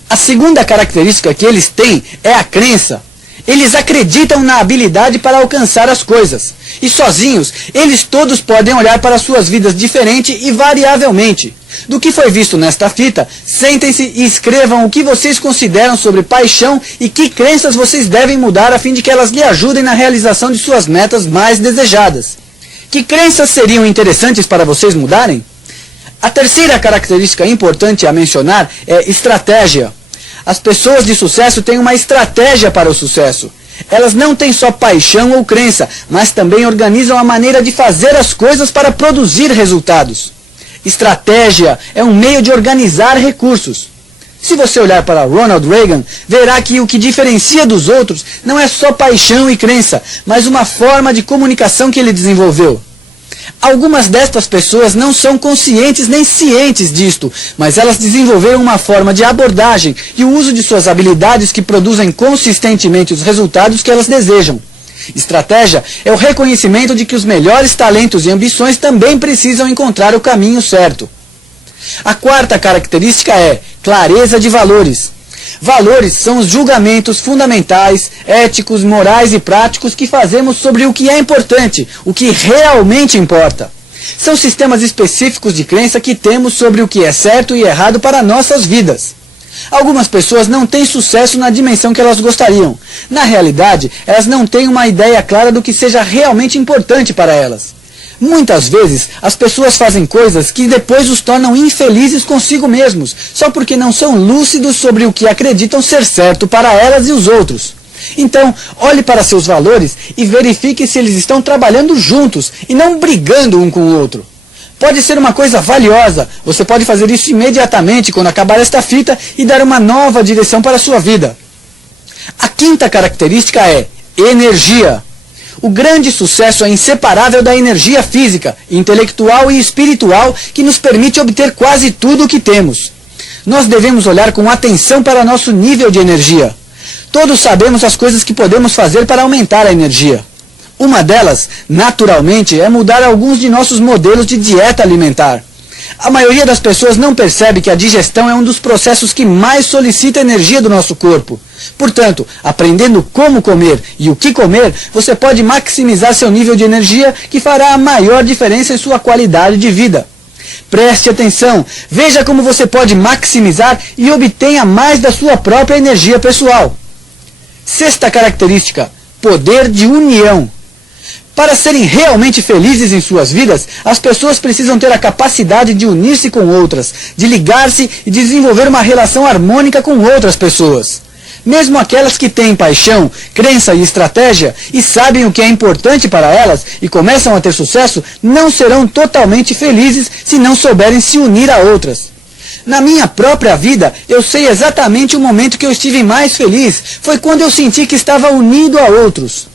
A segunda característica que eles têm é a crença. Eles acreditam na habilidade para alcançar as coisas. E sozinhos, eles todos podem olhar para suas vidas diferente e variavelmente. Do que foi visto nesta fita, sentem-se e escrevam o que vocês consideram sobre paixão e que crenças vocês devem mudar a fim de que elas lhe ajudem na realização de suas metas mais desejadas. Que crenças seriam interessantes para vocês mudarem? A terceira característica importante a mencionar é estratégia. As pessoas de sucesso têm uma estratégia para o sucesso. Elas não têm só paixão ou crença, mas também organizam a maneira de fazer as coisas para produzir resultados. Estratégia é um meio de organizar recursos. Se você olhar para Ronald Reagan, verá que o que diferencia dos outros não é só paixão e crença, mas uma forma de comunicação que ele desenvolveu. Algumas destas pessoas não são conscientes nem cientes disto, mas elas desenvolveram uma forma de abordagem e o uso de suas habilidades que produzem consistentemente os resultados que elas desejam. Estratégia é o reconhecimento de que os melhores talentos e ambições também precisam encontrar o caminho certo. A quarta característica é clareza de valores. Valores são os julgamentos fundamentais, éticos, morais e práticos que fazemos sobre o que é importante, o que realmente importa. São sistemas específicos de crença que temos sobre o que é certo e errado para nossas vidas. Algumas pessoas não têm sucesso na dimensão que elas gostariam. Na realidade, elas não têm uma ideia clara do que seja realmente importante para elas. Muitas vezes, as pessoas fazem coisas que depois os tornam infelizes consigo mesmos, só porque não são lúcidos sobre o que acreditam ser certo para elas e os outros. Então, olhe para seus valores e verifique se eles estão trabalhando juntos e não brigando um com o outro. Pode ser uma coisa valiosa, você pode fazer isso imediatamente quando acabar esta fita e dar uma nova direção para a sua vida. A quinta característica é energia. O grande sucesso é inseparável da energia física, intelectual e espiritual que nos permite obter quase tudo o que temos. Nós devemos olhar com atenção para nosso nível de energia. Todos sabemos as coisas que podemos fazer para aumentar a energia. Uma delas, naturalmente, é mudar alguns de nossos modelos de dieta alimentar. A maioria das pessoas não percebe que a digestão é um dos processos que mais solicita energia do nosso corpo. Portanto, aprendendo como comer e o que comer, você pode maximizar seu nível de energia, que fará a maior diferença em sua qualidade de vida. Preste atenção, veja como você pode maximizar e obtenha mais da sua própria energia pessoal. Sexta característica, poder de união. Para serem realmente felizes em suas vidas, as pessoas precisam ter a capacidade de unir-se com outras, de ligar-se e desenvolver uma relação harmônica com outras pessoas. Mesmo aquelas que têm paixão, crença e estratégia e sabem o que é importante para elas e começam a ter sucesso, não serão totalmente felizes se não souberem se unir a outras. Na minha própria vida, eu sei exatamente o momento que eu estive mais feliz, foi quando eu senti que estava unido a outros.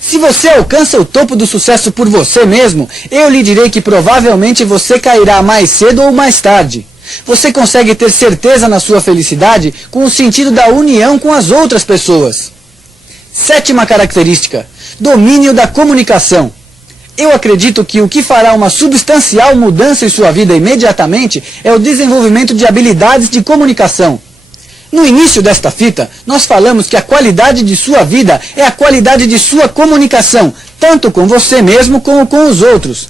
Se você alcança o topo do sucesso por você mesmo, eu lhe direi que provavelmente você cairá mais cedo ou mais tarde. Você consegue ter certeza na sua felicidade com o sentido da união com as outras pessoas. Sétima característica, domínio da comunicação. Eu acredito que o que fará uma substancial mudança em sua vida imediatamente é o desenvolvimento de habilidades de comunicação. No início desta fita, nós falamos que a qualidade de sua vida é a qualidade de sua comunicação, tanto com você mesmo como com os outros.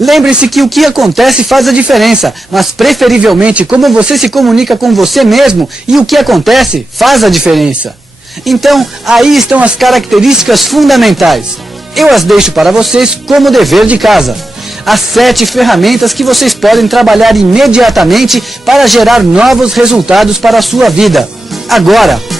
Lembre-se que o que acontece faz a diferença, mas preferivelmente como você se comunica com você mesmo e o que acontece faz a diferença. Então, aí estão as características fundamentais. Eu as deixo para vocês como dever de casa. As 7 ferramentas que vocês podem trabalhar imediatamente para gerar novos resultados para a sua vida. Agora!